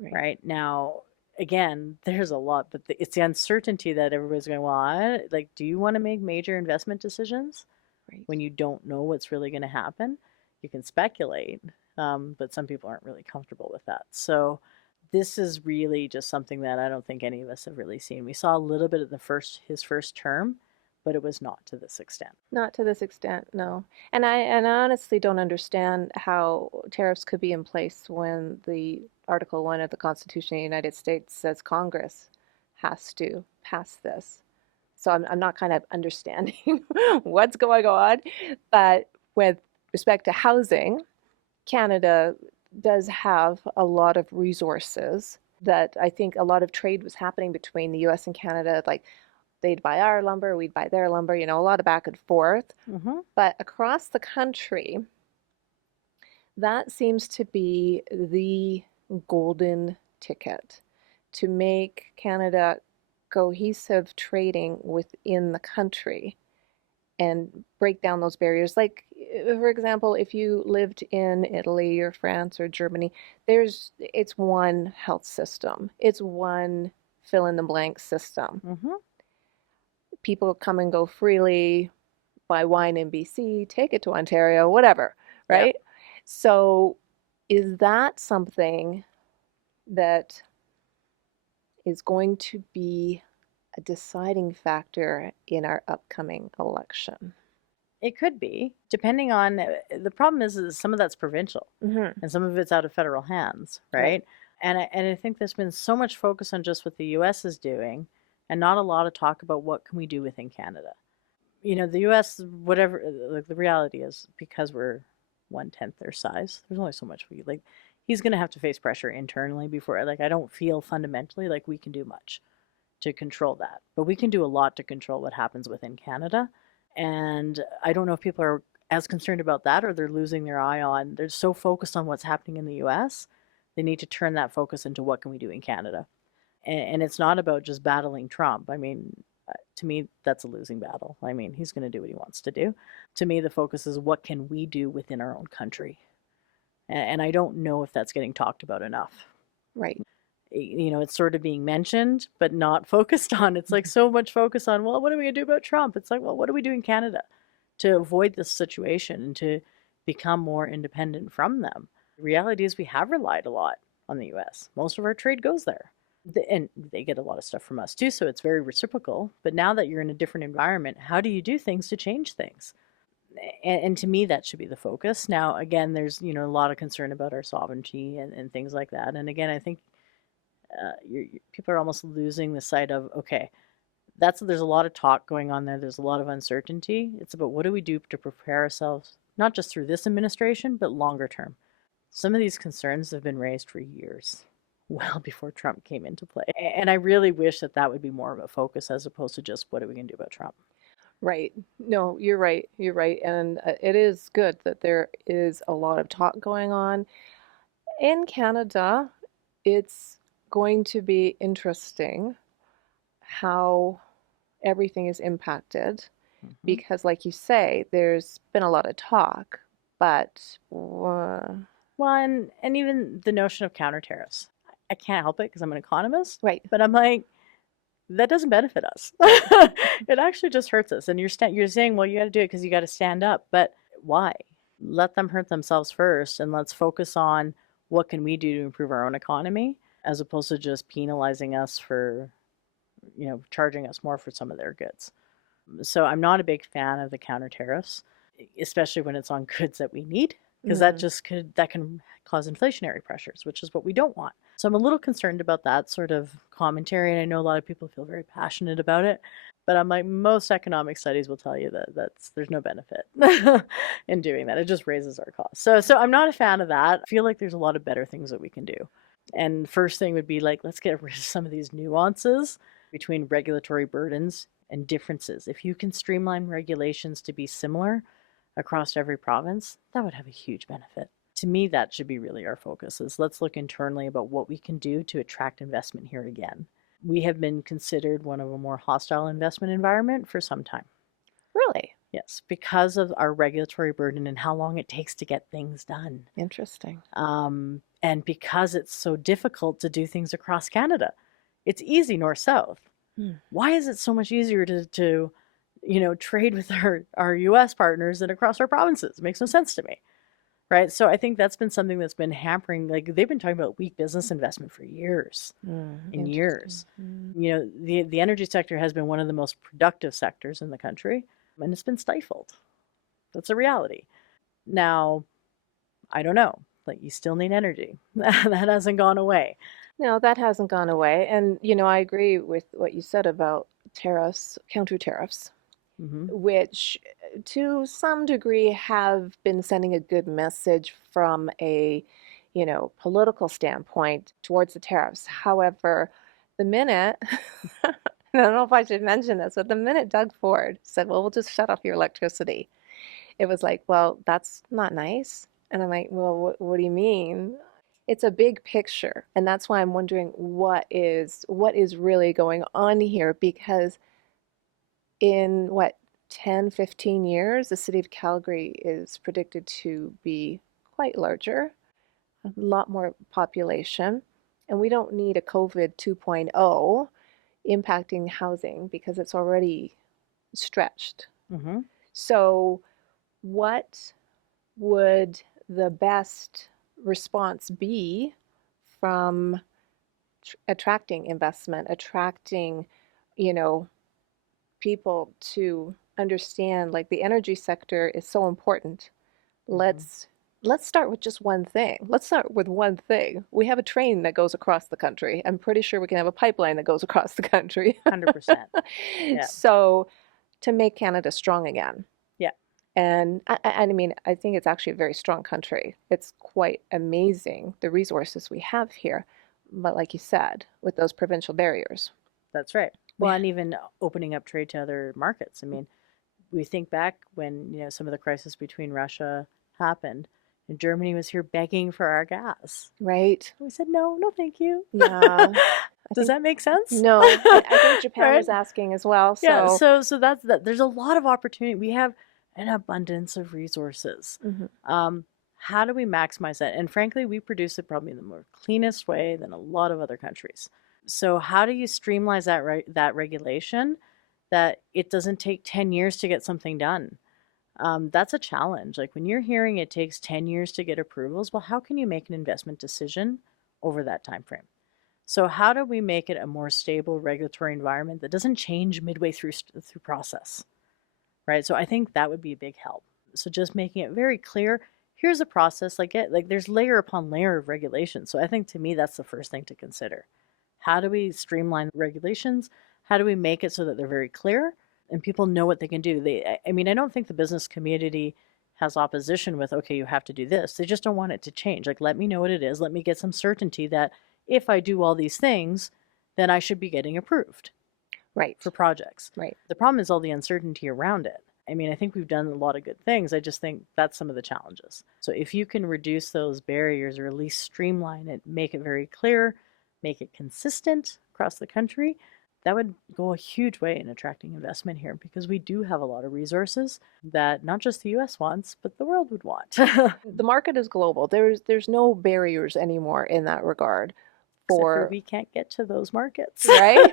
Right, Right now, again, there's a lot, but it's the uncertainty that everybody's going, well, like, do you want to make major investment decisions right. when you don't know what's really going to happen? You can speculate, but some people aren't really comfortable with that. So this is really just something that I don't think any of us have really seen. We saw a little bit of his first term, but it was not to this extent. Not to this extent, no. And I honestly don't understand how tariffs could be in place when the Article 1 of the Constitution of the United States says Congress has to pass this. So I'm not kind of understanding what's going on. But with respect to housing, Canada does have a lot of resources that I think a lot of trade was happening between the US and Canada. Like they'd buy our lumber, we'd buy their lumber, a lot of back and forth. Mm-hmm. But across the country, that seems to be the golden ticket to make Canada cohesive trading within the country. and break down those barriers. Like, for example, if you lived in Italy or France or Germany, it's one health system. It's one fill in the blank system. Hmm. People come and go freely, buy wine in BC, take it to Ontario, whatever, Yep. right? So is that something that is going to be a deciding factor in our upcoming election? It could be, depending on the problem is some of that's provincial Mm-hmm. and some of it's out of federal hands, Right. right? And I think there's been so much focus on just what the US is doing and not a lot of talk about what can we do within Canada. The US, whatever, like the reality is because we're 1/10 their size, there's only so much we like. He's going to have to face pressure internally before, like, I don't feel fundamentally like we can do much to control that, but we can do a lot to control what happens within Canada. And I don't know if people are as concerned about that or they're losing their eye on, they're so focused on what's happening in the US. They need to turn that focus into what can we do in Canada. And it's not about just battling Trump. I mean, to me, that's a losing battle. I mean, he's going to do what he wants to do. To me, the focus is what can we do within our own country. And I don't know if that's getting talked about enough. Right. It's sort of being mentioned, but not focused on. It's like so much focus on, well, what are we going to do about Trump? It's like, well, what do we do in Canada to avoid this situation and to become more independent from them? The reality is we have relied a lot on the US. Most of our trade goes there. And they get a lot of stuff from us too, so it's very reciprocal. But now that you're in a different environment, how do you do things to change things? And to me, that should be the focus. Now, again, there's a lot of concern about our sovereignty and things like that. And again, I think people are almost losing the sight of, okay, there's a lot of talk going on there. There's a lot of uncertainty. It's about what do we do to prepare ourselves, not just through this administration, but longer term. Some of these concerns have been raised for years, well before Trump came into play. And I really wish that would be more of a focus as opposed to just what are we going to do about Trump. Right. No, you're right. You're right. And it is good that there is a lot of talk going on. In Canada, it's going to be interesting how everything is impacted Mm-hmm. because, like you say, there's been a lot of talk, but Well, and even the notion of counter tariffs. I can't help it because I'm an economist, right, but I'm like, that doesn't benefit us. right, It actually just hurts us. And you're saying, well, you got to do it because you got to stand up. But why? Let them hurt themselves first, and let's focus on what can we do to improve our own economy, as opposed to just penalizing us for, charging us more for some of their goods. So I'm not a big fan of the counter tariffs, especially when it's on goods that we need, because mm, that can cause inflationary pressures, which is what we don't want. So I'm a little concerned about that sort of commentary, and I know a lot of people feel very passionate about it, but I'm like, most economic studies will tell you that there's no benefit in doing that. It just raises our costs. So I'm not a fan of that. I feel like there's a lot of better things that we can do. And first thing would be like, let's get rid of some of these nuances between regulatory burdens and differences. If you can streamline regulations to be similar across every province, that would have a huge benefit. To me, that should be really our focus, is let's look internally about what we can do to attract investment here again. We have been considered one of a more hostile investment environment for some time. really Yes, because of our regulatory burden and how long it takes to get things done. interesting. And because it's so difficult to do things across Canada. It's easy north-south. Mm. Why is it so much easier to trade with our US partners than across our provinces? It makes no sense to me. Right. So I think that's been something that's been hampering, like they've been talking about weak business investment for years and Interesting. years. Mm. The energy sector has been one of the most productive sectors in the country, and it's been stifled. That's a reality. Now, I don't know. Like, you still need energy. That hasn't gone away. No, that hasn't gone away. And, I agree with what you said about tariffs, counter tariffs, Hmm. which to some degree have been sending a good message from a, political standpoint towards the tariffs. However, the minute, I don't know if I should mention this, but the minute Doug Ford said, well, we'll just shut off your electricity, it was like, well, that's not nice. And I'm like, well, what do you mean? It's a big picture, and that's why I'm wondering what is really going on here, because in what 10, 15 years, the city of Calgary is predicted to be quite larger, a lot more population, and we don't need a COVID 2.0 impacting housing because it's already stretched. Mm-hmm. So, what would the best response be from attracting investment, attracting, you know, people to understand like the energy sector is so important. Mm-hmm. Let's start with just one thing. Let's start with one thing. We have a train that goes across the country. I'm pretty sure we can have a pipeline that goes across the country. 100%. Yeah. So to make Canada strong again. Yeah. And I mean, I think it's actually a very strong country. It's quite amazing the resources we have here. But like you said, with those provincial barriers, That's right. we Well, and even opening up trade to other markets. I mean, we think back when, some of the crisis between Russia happened, and Germany was here begging for our gas. right? We said, no, no, thank you. Yeah. I Does think that make sense? no. I think Japan Right? was asking as well. Yeah. So So that's that. There's a lot of opportunity. We have an abundance of resources. mhm. How do we maximize that? And frankly, we produce it probably in the more cleanest way than a lot of other countries. So how do you streamline that regulation that it doesn't take 10 years to get something done? That's a challenge. Like when you're hearing it takes 10 years to get approvals, well, how can you make an investment decision over that time frame? So how do we make it a more stable regulatory environment that doesn't change midway through process, right? So I think that would be a big help. So just making it very clear, here's a process, like there's layer upon layer of regulations. So I think to me that's the first thing to consider. How do we streamline regulations? How do we make it so that they're very clear and people know what they can do? I mean, I don't think the business community has opposition with, okay, you have to do this. They just don't want it to change. Like, let me know what it is. Let me get some certainty that if I do all these things, then I should be getting approved Right. for projects. Right. The problem is all the uncertainty around it. I mean, I think we've done a lot of good things. I just think that's some of the challenges. So if you can reduce those barriers or at least streamline it, make it very clear, make it consistent across the country, that would go a huge way in attracting investment here because we do have a lot of resources that not just the US wants, but the world would want. The market is global. There's no barriers anymore in that regard Except for for we can't get to those markets. right?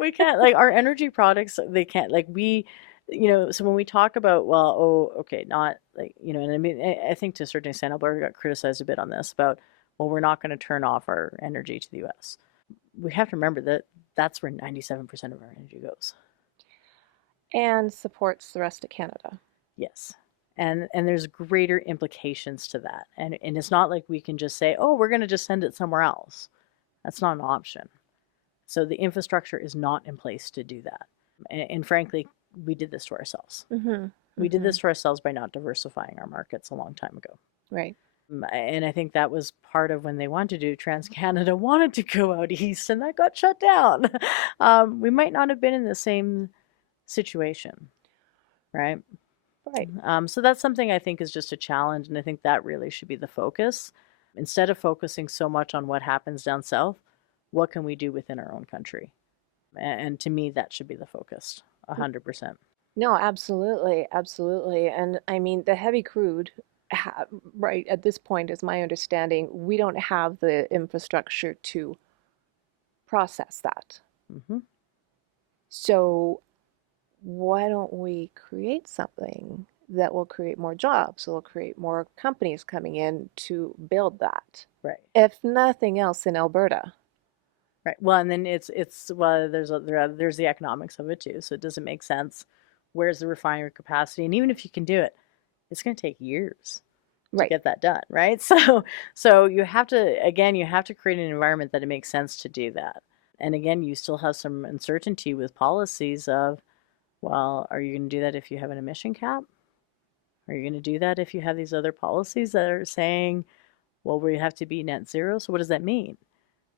We can't, like our energy products, they can't, like we, so when we talk about, well, oh, okay, not like, and I mean, I think to a certain extent, Alberta got criticized a bit on this about, well, we're not going to turn off our energy to the US. We have to remember that that's where 97% of our energy goes. And supports the rest of Canada. Yes. And there's greater implications to that. And it's not like we can just say, oh, we're going to just send it somewhere else. That's not an option. So the infrastructure is not in place to do that. And frankly, we did this to ourselves. Mm-hmm. We did this to ourselves by not diversifying our markets a long time ago. Right. And I think that was part of when they wanted to do TransCanada wanted to go out east, and that got shut down. We might not have been in the same situation, right? Right. So that's something I think is just a challenge, and I think that really should be the focus. Instead of focusing so much on what happens down south, what can we do within our own country? And to me, that should be the focus, 100%. No, absolutely, absolutely. And I mean, the heavy crude, right at this point, is my understanding, we don't have the infrastructure to process that. Mm-hmm. So why don't we create something that will create more jobs, will create more companies coming in to build that, Right. if nothing else in Alberta? Right. Well, and then it's well, there's the economics of it too. So does it make sense? Where's the refinery capacity? And even if you can do it, it's going to take years to Right. get that done, right? So you have to create an environment that it makes sense to do that. And again, you still have some uncertainty with policies of, well, are you going to do that if you have an emission cap? Are you going to do that if you have these other policies that are saying, well, we have to be net zero? So what does that mean?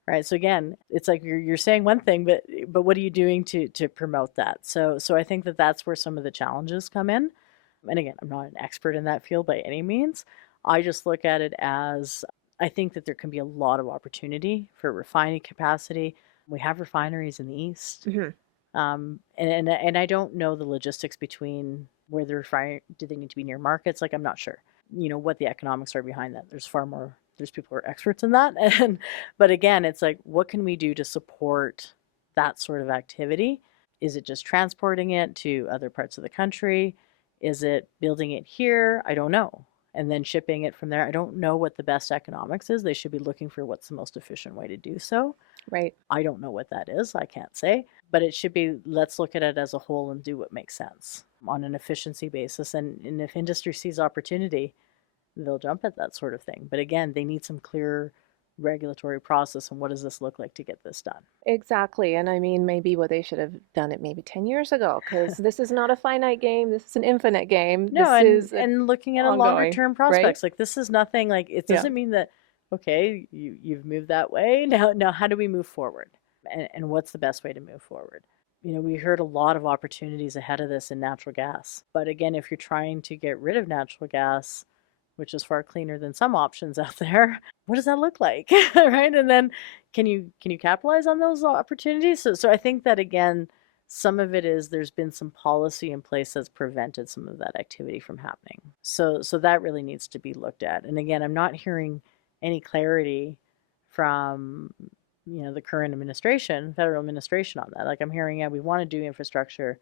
Right. So again, it's like you're saying one thing, but what are you doing to promote that? So I think that's where some of the challenges come in. And again, I'm not an expert in that field by any means. I just look at it as I think that there can be a lot of opportunity for refining capacity. We have refineries in the east. Mm-hmm. And I don't know the logistics between where they're refining. Do they need to be near markets? Like, I'm not sure, what the economics are behind that. There's people who are experts in that. But again, it's like, what can we do to support that sort of activity? Is it just transporting it to other parts of the country? Is it building it here? I don't know. And then shipping it from there. I don't know what the best economics is. They should be looking for what's the most efficient way to do so. Right. I don't know what that is. I can't say. But it should be, let's look at it as a whole and do what makes sense on an efficiency basis. And if industry sees opportunity, they'll jump at that sort of thing. But again, they need some clear regulatory process, and what does this look like to get this done? Exactly. And I mean, maybe what they should have done it maybe 10 years ago, because this is not a finite game. This is an infinite game. No, This is and looking at a longer ongoing, term right? prospects, like, this is nothing, like, it Yeah. doesn't mean that, okay, you've moved that way. Now how do we move forward? And what's the best way to move forward? We heard a lot of opportunities ahead of this in natural gas. But again, if you're trying to get rid of natural gas, which is far cleaner than some options out there, what does that look like? Right? And then can you capitalize on those opportunities? So I think that, again, some of it is there's been some policy in place that's prevented some of that activity from happening. So that really needs to be looked at. And again, I'm not hearing any clarity from the current administration, federal administration, on that. Like, I'm hearing, yeah, we want to do infrastructure,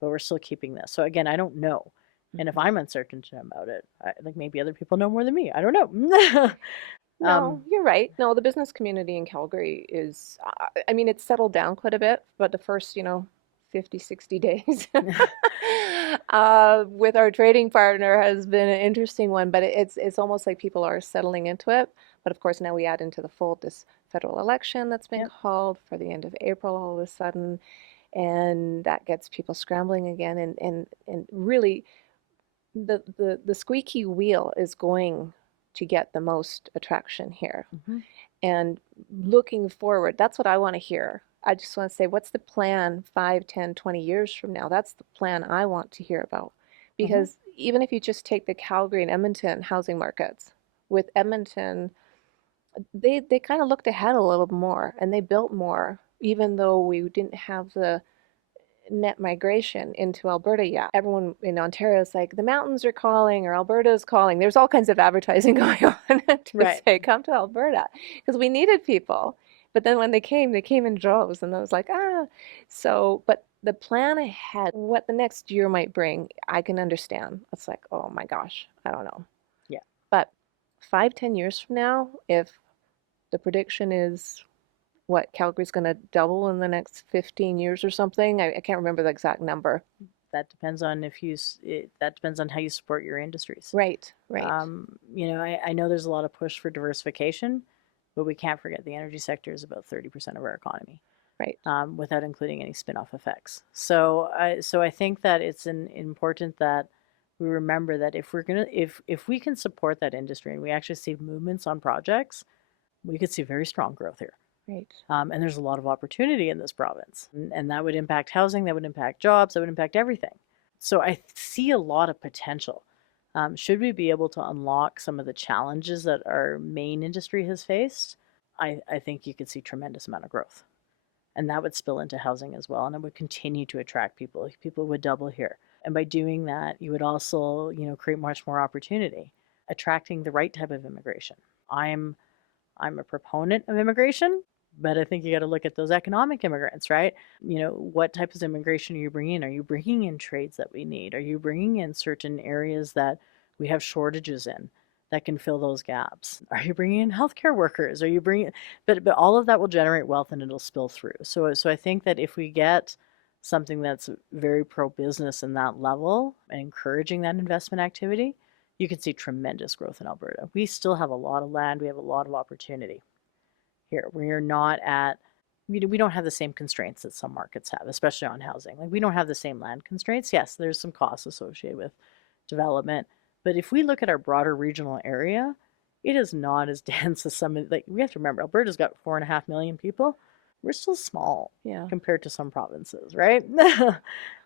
but we're still keeping this. So again, I don't know. And if I'm uncertain about it, like, maybe other people know more than me. I don't know. No, you're right. No, the business community in Calgary is, I mean, it's settled down quite a bit, but the first, 50, 60 days with our trading partner has been an interesting one, but it's almost like people are settling into it. But of course, now we add into the fold this federal election that's been Yep. called for the end of April all of a sudden, and that gets people scrambling again. And really, the squeaky wheel is going to get the most attraction here. Mm-hmm. And looking forward, that's what I want to hear. I just want to say, what's the plan 5, 10, 20 years from now? That's the plan I want to hear about. Because even if you just take the Calgary and Edmonton housing markets, with Edmonton, they kind of looked ahead a little more and they built more, even though we didn't have the net migration into Alberta yet. Everyone in Ontario is like, the mountains are calling or Alberta is calling. There's all kinds of advertising going on to say, come to Alberta, because we needed people. But then when they came in droves, and I was like, So, but the plan ahead, what the next year might bring, I can understand. It's like, oh my gosh, I don't know. Yeah. But 5, 10 years from now, if the prediction is what, Calgary's going to double in the next 15 years or something. I can't remember the exact number. That depends on that depends on how you support your industries. Right. I know there's a lot of push for diversification, but we can't forget the energy sector is about 30% of our economy. Right. Without including any spin-off effects. So I think that it's important that we remember that if we can support that industry and we actually see movements on projects, we could see very strong growth here. Right. And there's a lot of opportunity in this province. And that would impact housing, that would impact jobs, that would impact everything. So I see a lot of potential. Should we be able to unlock some of the challenges that our main industry has faced, I think you could see tremendous amount of growth. And that would spill into housing as well. And it would continue to attract people. People would double here. And by doing that, you would also, create much more opportunity, attracting the right type of immigration. I'm a proponent of immigration, but I think you got to look at those economic immigrants, right? What type of immigration are you bringing in? Are you bringing in trades that we need? Are you bringing in certain areas that we have shortages in that can fill those gaps? Are you bringing in healthcare workers? Are you bringing, but all of that will generate wealth and it'll spill through. So I think that if we get something that's very pro-business in that level and encouraging that investment activity, you can see tremendous growth in Alberta. We still have a lot of land. We have a lot of opportunity here. We are not at, we don't have the same constraints that some markets have, especially on housing. Like, we don't have the same land constraints. Yes, there's some costs associated with development. But if we look at our broader regional area, it is not as dense as some, like, we have to remember, Alberta's got 4.5 million people. We're still small compared to some provinces, right?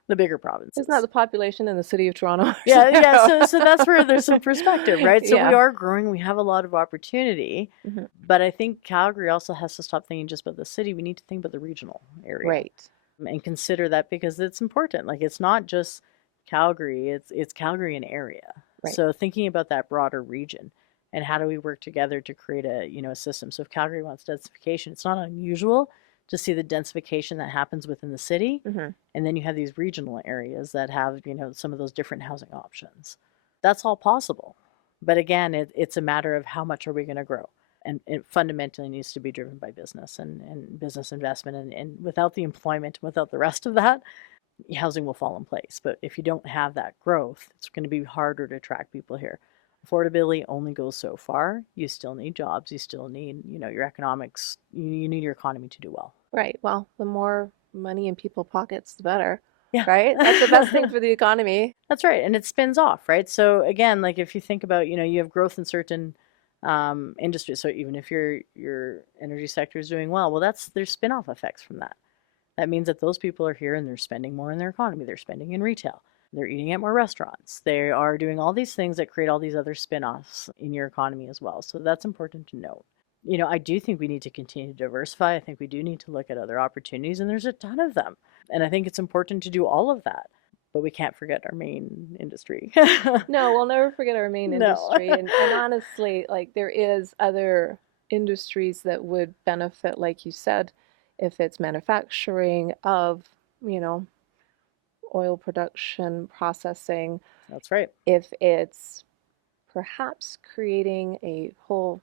The bigger provinces. It's not the population in the city of Toronto. Yeah. So that's where there's some perspective, right? So we are growing. We have a lot of opportunity. But I think Calgary also has to stop thinking just about the city. We need to think about the regional area. Right. and consider that because it's important. Like it's not just Calgary, it's Calgary and area. Right. So thinking about that broader region and how do we work together to create a, a system. So if Calgary wants densification, it's not unusual to see the densification that happens within the city. Mm-hmm. And then you have these regional areas that have, some of those different housing options. That's all possible. But again, it's a matter of how much are we going to grow. And it fundamentally needs to be driven by business and business investment. And without the employment, without the rest of that, housing will fall in place. But if you don't have that growth, it's going to be harder to attract people here. Affordability only goes so far. You still need jobs. You still need, your economics. You need your economy to do well. Right. Well, the more money in people's pockets, the better. Yeah. Right? That's the best thing for the economy. That's right. And it spins off, right? So again, like if you think about, you have growth in certain industries. So even if your energy sector is doing well, there's spin-off effects from that. That means that those people are here and they're spending more in their economy. They're spending in retail. They're eating at more restaurants. They are doing all these things that create all these other spin-offs in your economy as well. So that's important to note. I do think we need to continue to diversify. I think we do need to look at other opportunities, and there's a ton of them. And I think it's important to do all of that. But we can't forget our main industry. No, we'll never forget our main industry. And honestly, like there is other industries that would benefit, like you said, if it's manufacturing of, oil production, processing. That's right. If it's perhaps creating a whole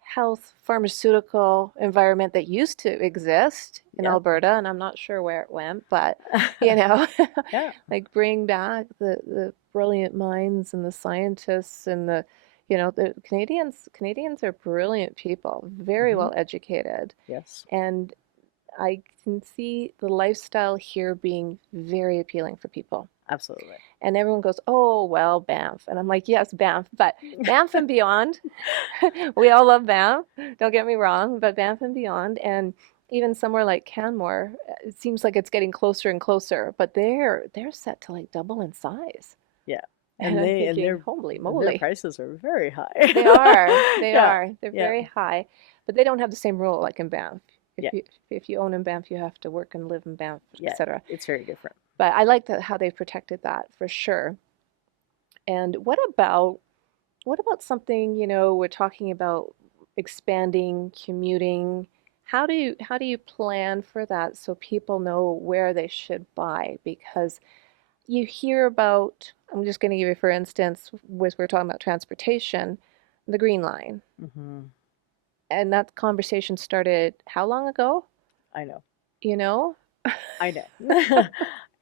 health pharmaceutical environment that used to exist in Alberta, and I'm not sure where it went, but Yeah. like bring back the brilliant minds and the scientists and the Canadians are brilliant people, very well educated. Yes. And I can see the lifestyle here being very appealing for people. Absolutely. And everyone goes, oh, well, Banff. And I'm like, yes, Banff, but Banff and beyond. We all love Banff, don't get me wrong, but Banff and beyond. And even somewhere like Canmore, it seems like it's getting closer and closer, but they're set to like double in size. Yeah. And I'm thinking, holy moly. Their prices are very high. They are. They are. They're very high, but they don't have the same rule like in Banff. If you own in Banff, you have to work and live in Banff, etc. It's very different. But I like how they've protected that for sure. And what about something, we're talking about expanding, commuting. How do you plan for that so people know where they should buy? Because you hear about, I'm just going to give you, for instance, we're talking about transportation, the Green Line. Mm-hmm. And that conversation started how long ago? I know. I know.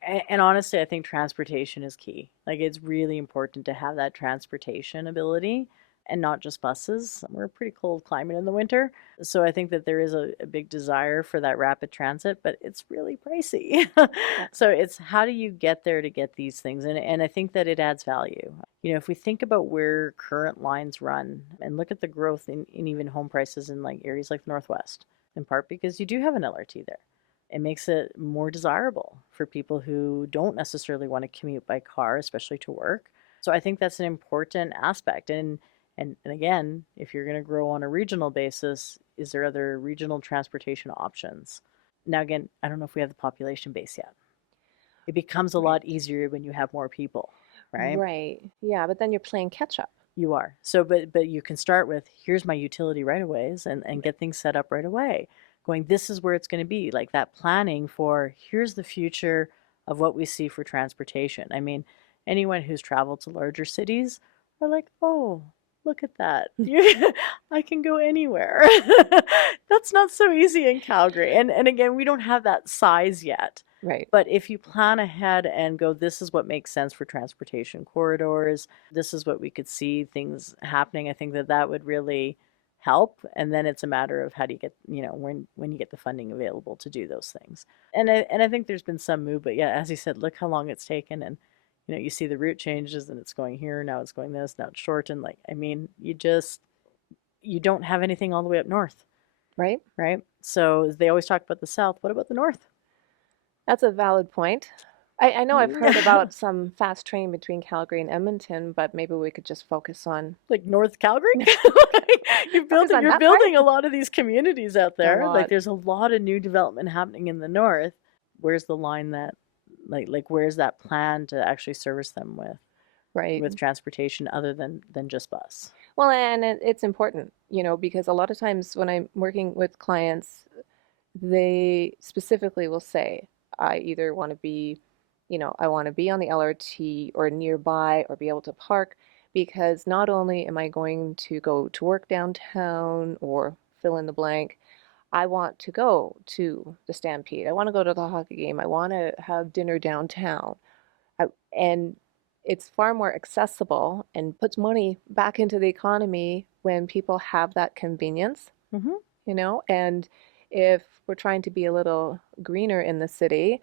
And honestly, I think transportation is key. Like it's really important to have that transportation ability and not just buses. We're a pretty cold climate in the winter. So I think that there is a big desire for that rapid transit, but it's really pricey. So it's how do you get there to get these things? And I think that it adds value. If we think about where current lines run and look at the growth in even home prices in like areas like the Northwest, in part because you do have an LRT there. It makes it more desirable for people who don't necessarily want to commute by car, especially to work. So I think that's an important aspect. And again, if you're going to grow on a regional basis, is there other regional transportation options? Now, again, I don't know if we have the population base yet. It becomes a lot easier when you have more people, right? Right. Yeah, but then you're playing catch up. You are. So, but you can start with, here's my utility right-of-ways and get things set up right away. Going, this is where it's going to be, like that planning for, here's the future of what we see for transportation. I mean, anyone who's traveled to larger cities are like, oh, look at that. I can go anywhere. That's not so easy in Calgary. And again, we don't have that size yet. Right. But if you plan ahead and go, this is what makes sense for transportation corridors, this is what we could see things happening, I think that would really help. And then it's a matter of how do you get, when you get the funding available to do those things. And I think there's been some move, but yeah, as you said, look how long it's taken. And, you see the route changes and it's going here, now it's going this, now it's shortened. Like, I mean, you don't have anything all the way up north. Right. Right. So they always talk about the South. What about the North? That's a valid point. I know I've heard about some fast train between Calgary and Edmonton, but maybe we could just focus on like North Calgary. You're building a lot of these communities out there. Like there's a lot of new development happening in the north. where's the line that where's that plan to actually service them Right. with transportation other than just bus? Well, and it's important, because a lot of times when I'm working with clients, they specifically will say, I either want to be, I want to be on the LRT or nearby or be able to park because not only am I going to go to work downtown or fill in the blank, I want to go to the Stampede. I want to go to the hockey game. I want to have dinner downtown. And it's far more accessible and puts money back into the economy when people have that convenience, Mm-hmm. and if we're trying to be a little greener in the city,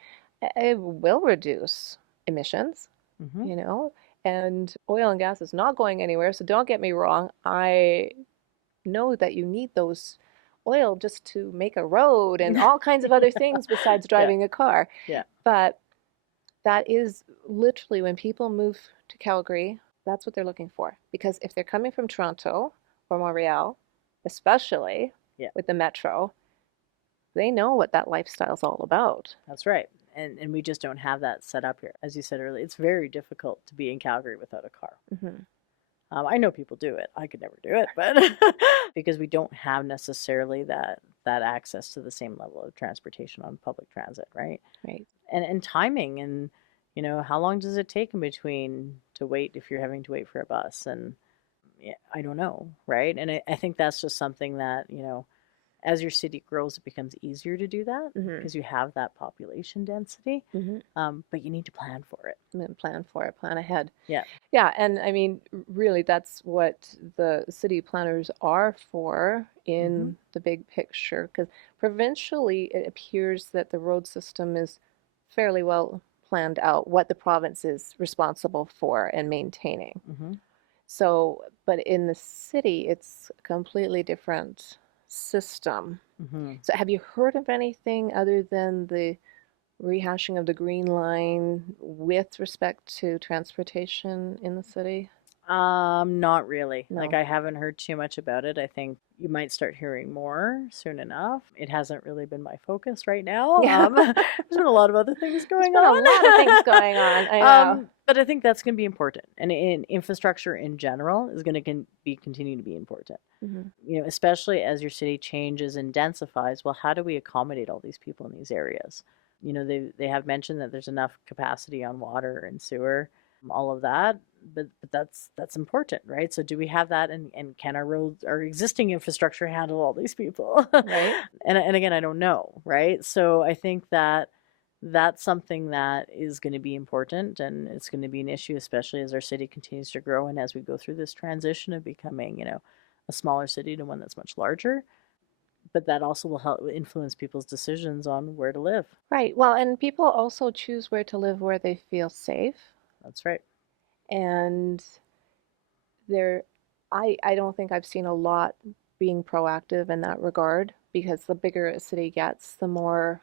it will reduce emissions, Mm-hmm. you know, and oil and gas is not going anywhere. So don't get me wrong. I know that you need those oil just to make a road and all kinds of other things besides Yeah. driving a car. Yeah. But that is literally when people move to Calgary, that's what they're looking for. Because if they're coming from Toronto or Montreal, especially Yeah. with the metro, they know what that lifestyle's all about. That's right. And we just don't have that set up here. As you said earlier, it's very difficult to be in Calgary without a car. Mm-hmm. I know people do it. I could never do it, but because we don't have necessarily that access to the same level of transportation on public transit, right? Right. And timing, and how long does it take in between to wait if you're having to wait for a bus? And yeah, I don't know, right? And I think that's just something that as your city grows, it becomes easier to do that Mm-hmm. because you have that population density. Mm-hmm. But you need to plan for it. And then plan for it, plan ahead. Yeah. Yeah, and I mean, really, that's what the city planners are for Mm-hmm. in the big picture. Because provincially, it appears that the road system is fairly well planned out, what the province is responsible for and maintaining. Mm-hmm. So, but in the city, it's a completely different system. Mm-hmm. So, have you heard of anything other than the rehashing of the Green Line with respect to transportation in the city? Not really. Like, No. I haven't heard too much about it. I think you might start hearing more soon enough. It hasn't really been my focus right now. Yeah. There's been a lot of other things There's going been a on. lot of things going on. I know. But I think that's going to be important, and infrastructure in general is going to be continue to be important. Hmm. Especially as your city changes and densifies. Well, how do we accommodate all these people in these areas? They have mentioned that there's enough capacity on water and sewer, all of that, but that's important, right? So do we have that, and can our existing infrastructure handle all these people? Right. And again, I don't know, right? So I think that that's something that is going to be important, and it's going to be an issue, especially as our city continues to grow and as we go through this transition of becoming a smaller city to one that's much larger. But that also will help influence people's decisions on where to live. Right. Well, and people also choose where to live where they feel safe. That's right. And there, I don't think I've seen a lot being proactive in that regard because the bigger a city gets, the more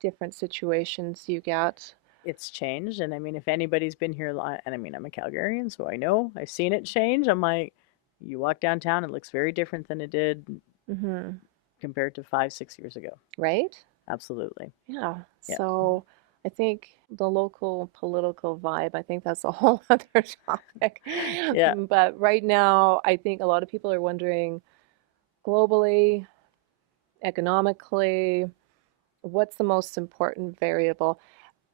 different situations you get. It's changed, and I mean, if anybody's been here, and I mean, I'm a Calgarian, so I know I've seen it change. I'm like, you walk downtown, it looks very different than it did Mm-hmm. compared to 5, 6 years ago. Right? Absolutely. Yeah. Yeah. So I think the local political vibe, I think that's a whole other topic. Yeah. But right now, I think a lot of people are wondering globally, economically, what's the most important variable,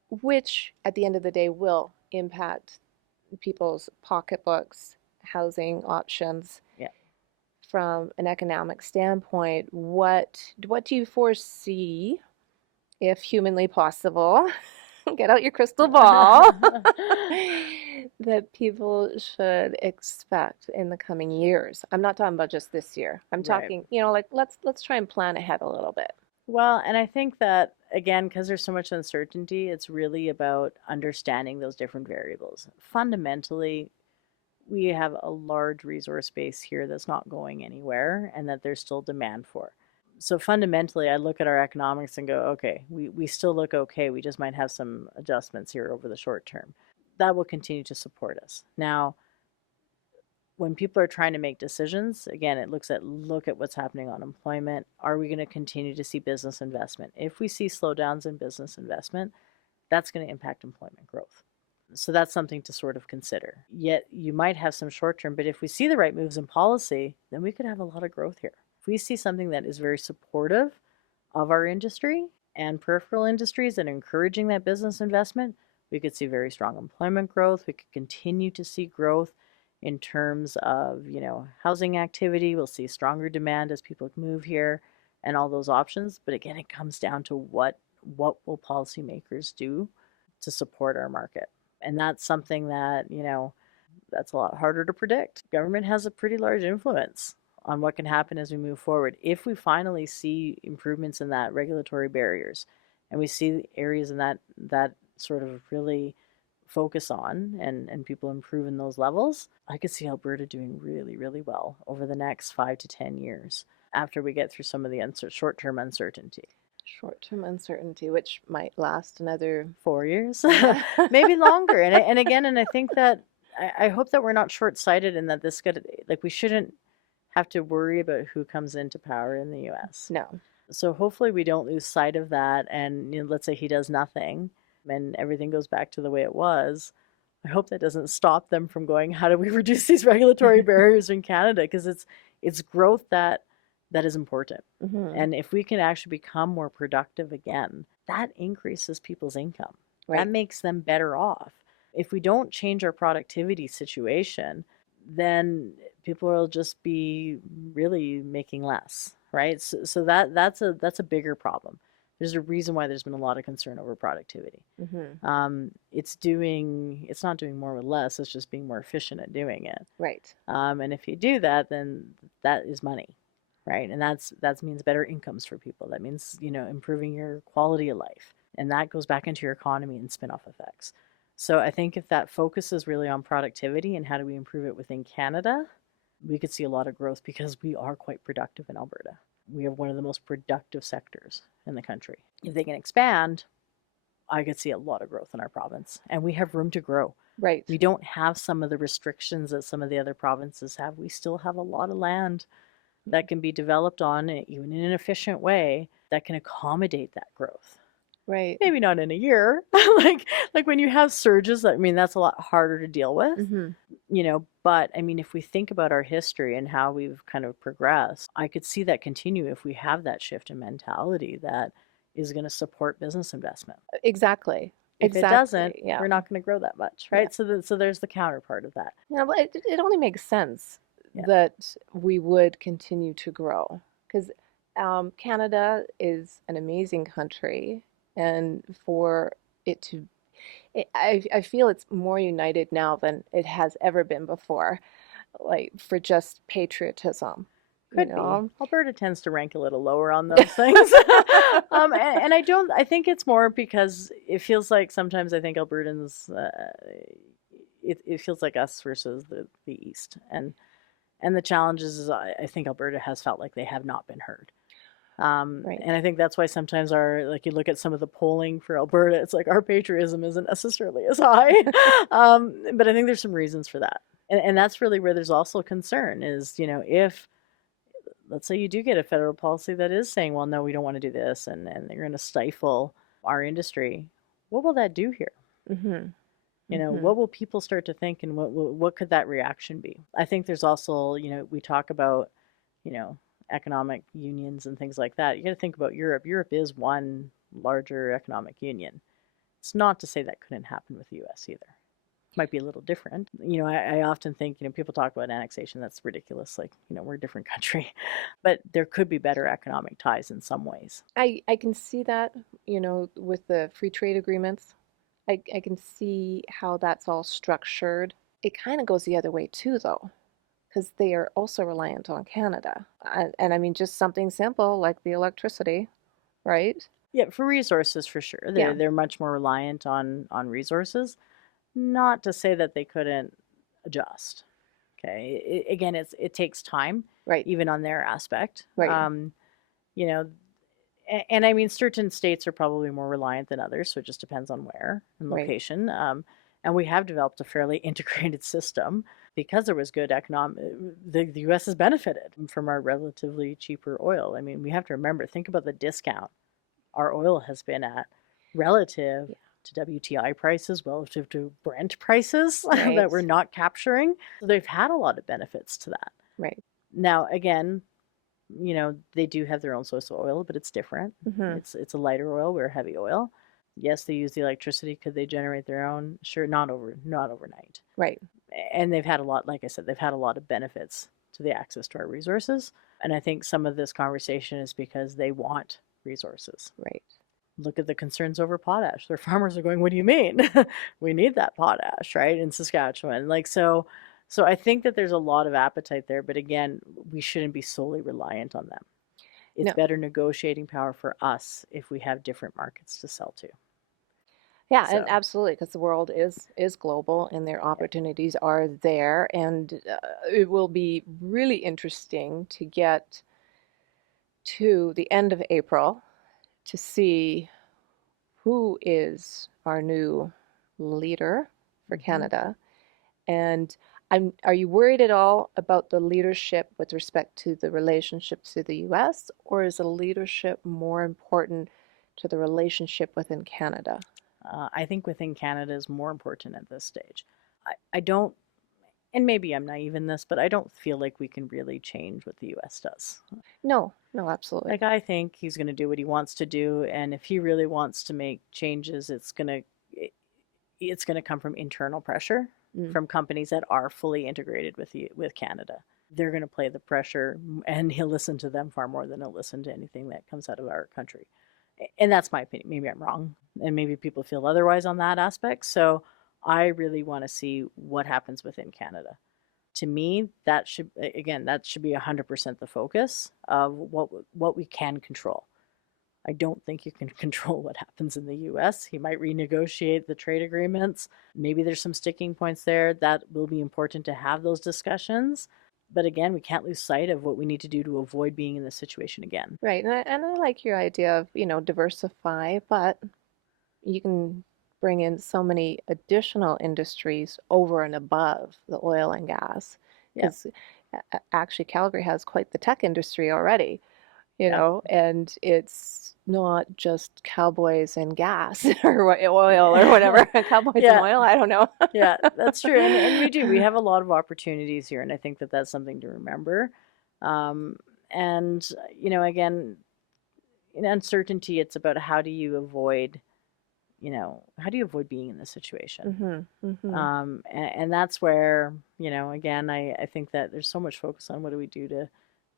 which at the end of the day will impact people's pocketbooks, housing options. Yeah. From an economic standpoint, what do you foresee, if humanly possible, get out your crystal ball, that people should expect in the coming years? I'm not talking about just this year. I'm Right. talking, like let's try and plan ahead a little bit. Well, and I think that, again, because there's so much uncertainty, it's really about understanding those different variables. Fundamentally, we have a large resource base here that's not going anywhere and that there's still demand for. So fundamentally, I look at our economics and go, okay, we still look okay. We just might have some adjustments here over the short term. That will continue to support us. Now, when people are trying to make decisions, again, it look at what's happening on employment. Are we going to continue to see business investment? If we see slowdowns in business investment, that's going to impact employment growth. So that's something to sort of consider. Yet you might have some short term, but if we see the right moves in policy, then we could have a lot of growth here. If we see something that is very supportive of our industry and peripheral industries and encouraging that business investment, we could see very strong employment growth. We could continue to see growth in terms of, housing activity. We'll see stronger demand as people move here and all those options. But again, it comes down to what will policymakers do to support our market? And that's something that, that's a lot harder to predict. Government has a pretty large influence on what can happen as we move forward. If we finally see improvements in that regulatory barriers and we see areas in that sort of really focus on and people improve in those levels, I could see Alberta doing really, really well over the next 5 to 10 years after we get through some of the short-term uncertainty. Short-term uncertainty, which might last another 4 years, maybe longer. And again, I think that I hope that we're not short-sighted and that we shouldn't have to worry about who comes into power in the U.S. No. So hopefully we don't lose sight of that. And let's say he does nothing and everything goes back to the way it was. I hope that doesn't stop them from going, how do we reduce these regulatory barriers in Canada? Because it's growth that is important. Mm-hmm. And if we can actually become more productive again, that increases people's income. Right. That makes them better off. If we don't change our productivity situation, then people will just be really making less, right? So that's a bigger problem. There's a reason why there's been a lot of concern over productivity. Mm-hmm. It's not doing more with less. It's just being more efficient at doing it. Right. And if you do that, then that is money, right? And that means better incomes for people. That means, improving your quality of life. And that goes back into your economy and spin-off effects. So I think if that focus is really on productivity and how do we improve it within Canada, we could see a lot of growth because we are quite productive in Alberta. We have one of the most productive sectors in the country. If they can expand, I could see a lot of growth in our province. And we have room to grow. Right. We don't have some of the restrictions that some of the other provinces have. We still have a lot of land that can be developed on, even in an efficient way, that can accommodate that growth. Right. Maybe not in a year. like when you have surges, that's a lot harder to deal with. Mm-hmm. But if we think about our history and how we've kind of progressed, I could see that continue if we have that shift in mentality that is going to support business investment. Exactly. If it doesn't, yeah. we're not going to grow that much, right? Yeah. So there's the counterpart of that. Yeah, well, it only makes sense that we would continue to grow because Canada is an amazing country, and for it to, I feel it's more united now than it has ever been before, like for just patriotism. Could be. Alberta tends to rank a little lower on those things. And I think it's more because it feels like sometimes I think Albertans, it feels like us versus the East. And the challenges is I think Alberta has felt like they have not been heard. Right. And I think that's why sometimes you look at some of the polling for Alberta, it's like our patriotism isn't necessarily as high. But I think there's some reasons for that. And that's really where there's also concern is, if, let's say you do get a federal policy that is saying, well, no, we don't want to do this, and they're going to stifle our industry, what will that do here? Mm-hmm. What will people start to think, and what could that reaction be? I think there's also, we talk about, economic unions and things like that. You got to think about Europe. Europe is one larger economic union. It's not to say that couldn't happen with the U.S. either. It might be a little different. I often think, people talk about annexation. That's ridiculous. Like, we're a different country. But there could be better economic ties in some ways. I can see that, with the free trade agreements. I can see how that's all structured. It kind of goes the other way too, though, because they are also reliant on Canada. And just something simple like the electricity, right? Yeah, for resources, for sure. They're much more reliant on resources. Not to say that they couldn't adjust. Okay. Again, it takes time, right? Even on their aspect, right? And certain states are probably more reliant than others, so it just depends on where and location. Right. And we have developed a fairly integrated system. because there was good economic, the U.S. has benefited from our relatively cheaper oil. I mean, we have to remember, think about the discount our oil has been at relative to WTI prices, relative to Brent prices Right. that we're not capturing. So they've had a lot of benefits to that. Right. Now, again, they do have their own source of oil, but it's different. Mm-hmm. It's a lighter oil. We're heavy oil. Yes, they use the electricity. Could they generate their own? Sure, not overnight. Right. And they've had a lot, like I said, they've had a lot of benefits to the access to our resources. And I think some of this conversation is because they want resources. Right. Look at the concerns over potash. Their farmers are going, what do you mean? We need that potash, right? In Saskatchewan. So I think that there's a lot of appetite there, but again, we shouldn't be solely reliant on them. It's better negotiating power for us if we have different markets to sell to. Yeah, and absolutely, because the world is global and their opportunities are there, and it will be really interesting to get to the end of April to see who is our new leader for Canada. And are you worried at all about the leadership with respect to the relationship to the US, or is the leadership more important to the relationship within Canada? I think within Canada is more important at this stage. I don't, and maybe I'm naive in this, but I don't feel like we can really change what the US does. No, absolutely. Like, I think he's going to do what he wants to do, and if he really wants to make changes, it's going to come from internal pressure from companies that are fully integrated with Canada. They're going to play the pressure, and he'll listen to them far more than he'll listen to anything that comes out of our country. And that's my opinion. Maybe I'm wrong, and maybe people feel otherwise on that aspect. So I really want to see what happens within Canada. To me, that should be 100% the focus of what we can control. I don't think you can control what happens in the US. He might renegotiate the trade agreements. Maybe there's some sticking points there. That will be important to have those discussions. But again, we can't lose sight of what we need to do to avoid being in this situation again. Right. And I like your idea of, diversify, but you can bring in so many additional industries over and above the oil and gas. Because actually, Calgary has quite the tech industry already, and it's not just cowboys and gas or oil or whatever. Cowboys and oil, I don't know. Yeah, that's true. And we have a lot of opportunities here, and I think that that's something to remember. And, again, in uncertainty, it's about how do you avoid being in this situation? And that's where, again, I think that there's so much focus on what do we do to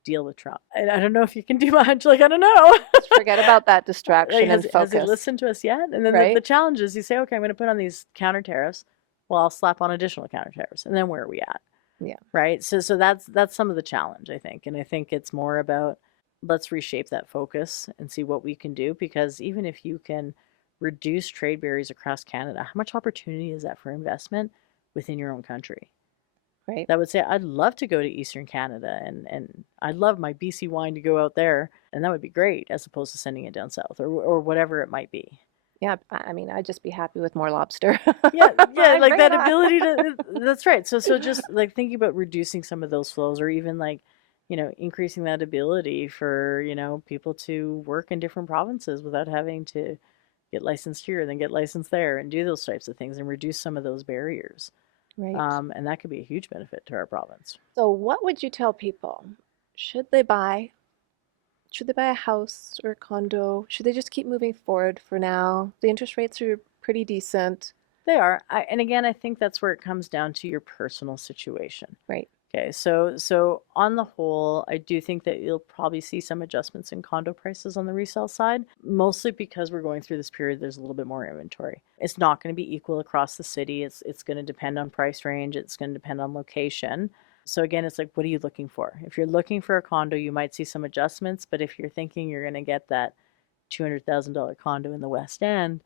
deal with Trump. I don't know if you can do much. I don't know. Just forget about that distraction and focus. Has he listened to us yet? And then the challenge is you say, okay, I'm going to put on these counter tariffs. Well, I'll slap on additional counter tariffs. And then where are we at? Yeah. Right. So that's some of the challenge, I think. And I think it's more about let's reshape that focus and see what we can do, because even if you can reduce trade barriers across Canada, how much opportunity is that for investment within your own country? Right. That would say, I'd love to go to Eastern Canada and I'd love my BC wine to go out there, and that would be great, as opposed to sending it down south or whatever it might be. Yeah, I mean, I'd just be happy with more lobster. yeah, like that ability to, that's right. So just like thinking about reducing some of those flows, or even like, increasing that ability for, people to work in different provinces without having to get licensed here, then get licensed there, and do those types of things and reduce some of those barriers. Right. And that could be a huge benefit to our province. So what would you tell people? Should they buy a house or a condo? Should they just keep moving forward for now? The interest rates are pretty decent. They are. And again, I think that's where it comes down to your personal situation. Right. Okay, so on the whole, I do think that you'll probably see some adjustments in condo prices on the resale side, mostly because we're going through this period, there's a little bit more inventory. It's not going to be equal across the city. It's going to depend on price range. It's going to depend on location. So again, it's like, what are you looking for? If you're looking for a condo, you might see some adjustments, but if you're thinking you're going to get that $200,000 condo in the West End,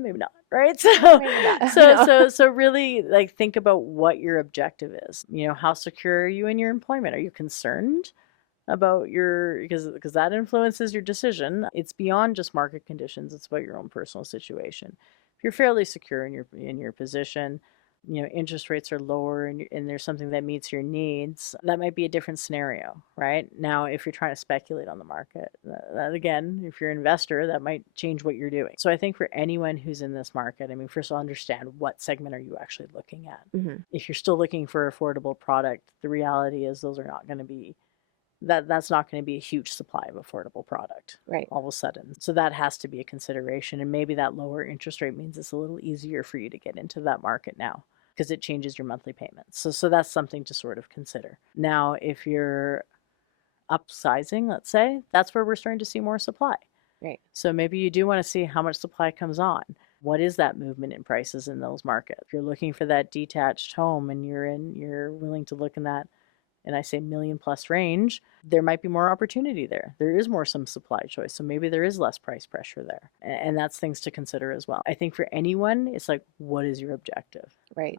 maybe not, right? So really, like, think about what your objective is. How secure are you in your employment? Are you concerned about because that influences your decision. It's beyond just market conditions. It's about your own personal situation. If you're fairly secure in your position, interest rates are lower and there's something that meets your needs, that might be a different scenario, right? Now, if you're trying to speculate on the market, that again, if you're an investor, that might change what you're doing. So I think for anyone who's in this market, I mean, first of all, understand what segment are you actually looking at. If you're still looking for affordable product, the reality is those are not going to be that's not going to be a huge supply of affordable product all of a sudden. So that has to be a consideration. And maybe that lower interest rate means it's a little easier for you to get into that market now because it changes your monthly payments. So that's something to sort of consider. Now, if you're upsizing, let's say, that's where we're starting to see more supply. So maybe you do want to see how much supply comes on. What is that movement in prices in those markets? If you're looking for that detached home and you're willing to look in that, and I say million plus range, there might be more opportunity there. There is more some supply choice. So maybe there is less price pressure there. And that's things to consider as well. I think for anyone, it's like, what is your objective?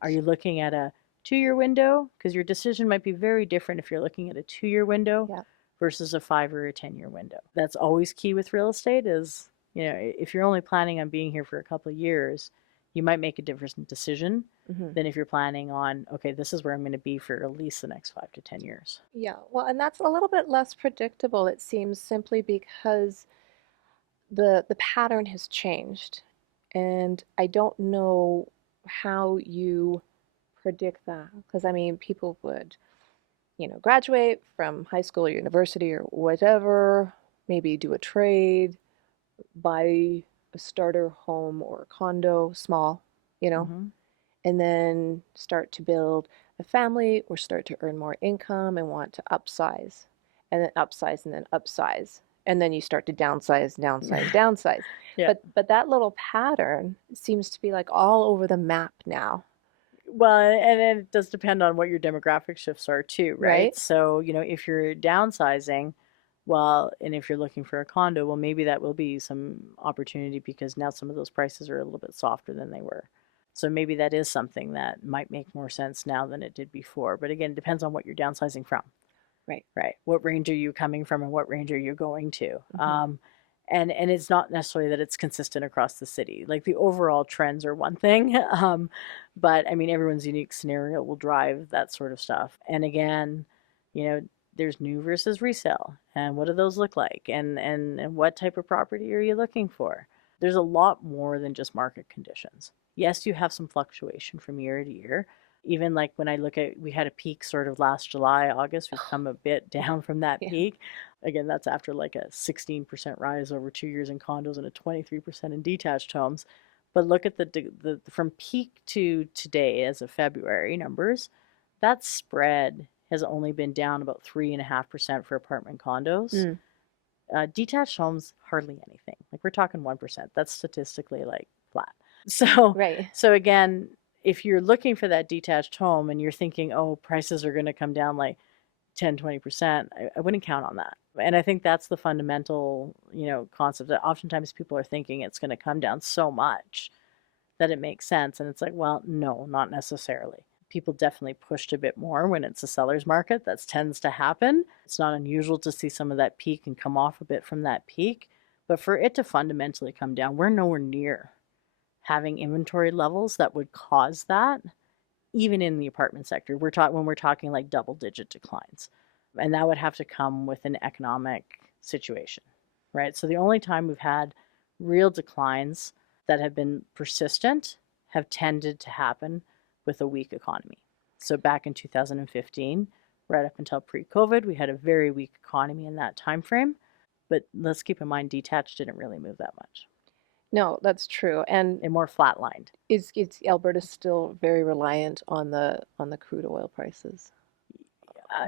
Are you looking at a 2-year window? Because your decision might be very different if you're looking at a 2-year window versus a 5 or a 10-year window. That's always key with real estate is, if you're only planning on being here for a couple of years, you might make a different decision than if you're planning on, okay, this is where I'm going to be for at least the next 5 to 10 years. Yeah, well, and that's a little bit less predictable, it seems, simply because the pattern has changed. And I don't know how you predict that. Because, I mean, people would, graduate from high school or university or whatever, maybe do a trade, buy a starter home or a condo, small, and then start to build a family or start to earn more income and want to upsize, and then upsize and then upsize. And then you start to downsize, downsize, downsize. But that little pattern seems to be like all over the map now. Well, and it does depend on what your demographic shifts are too, right? So, if you're downsizing, well, and if you're looking for a condo, well, maybe that will be some opportunity because now some of those prices are a little bit softer than they were. So maybe that is something that might make more sense now than it did before. But again, it depends on what you're downsizing from. Right. What range are you coming from and what range are you going to? And it's not necessarily that it's consistent across the city. Like the overall trends are one thing, but I mean, everyone's unique scenario will drive that sort of stuff. And again, there's new versus resale, and what do those look like, and what type of property are you looking for? There's a lot more than just market conditions. Yes, you have some fluctuation from year to year. Even like when I look at, we had a peak sort of last July, August, we've come a bit down from that peak. Again, that's after like a 16% rise over 2 years in condos and a 23% in detached homes. But look at the from peak to today as of February numbers, that spread has only been down about 3.5% for apartment condos. Detached homes, hardly anything. Like we're talking 1%. That's statistically like flat. So again, if you're looking for that detached home and you're thinking, oh, prices are going to come down like 10, 20%, I wouldn't count on that. And I think that's the fundamental, concept that oftentimes people are thinking it's going to come down so much that it makes sense. And it's like, well, no, not necessarily. People definitely pushed a bit more when it's a seller's market. That tends to happen. It's not unusual to see some of that peak and come off a bit from that peak. But for it to fundamentally come down, we're nowhere near having inventory levels that would cause that, even in the apartment sector. When we're talking like double-digit declines. And that would have to come with an economic situation, right? So the only time we've had real declines that have been persistent have tended to happen with a weak economy. So back in 2015, right up until pre-COVID, we had a very weak economy in that time frame. But let's keep in mind, detached didn't really move that much. No, that's true. And more flatlined. Is Alberta still very reliant on the crude oil prices?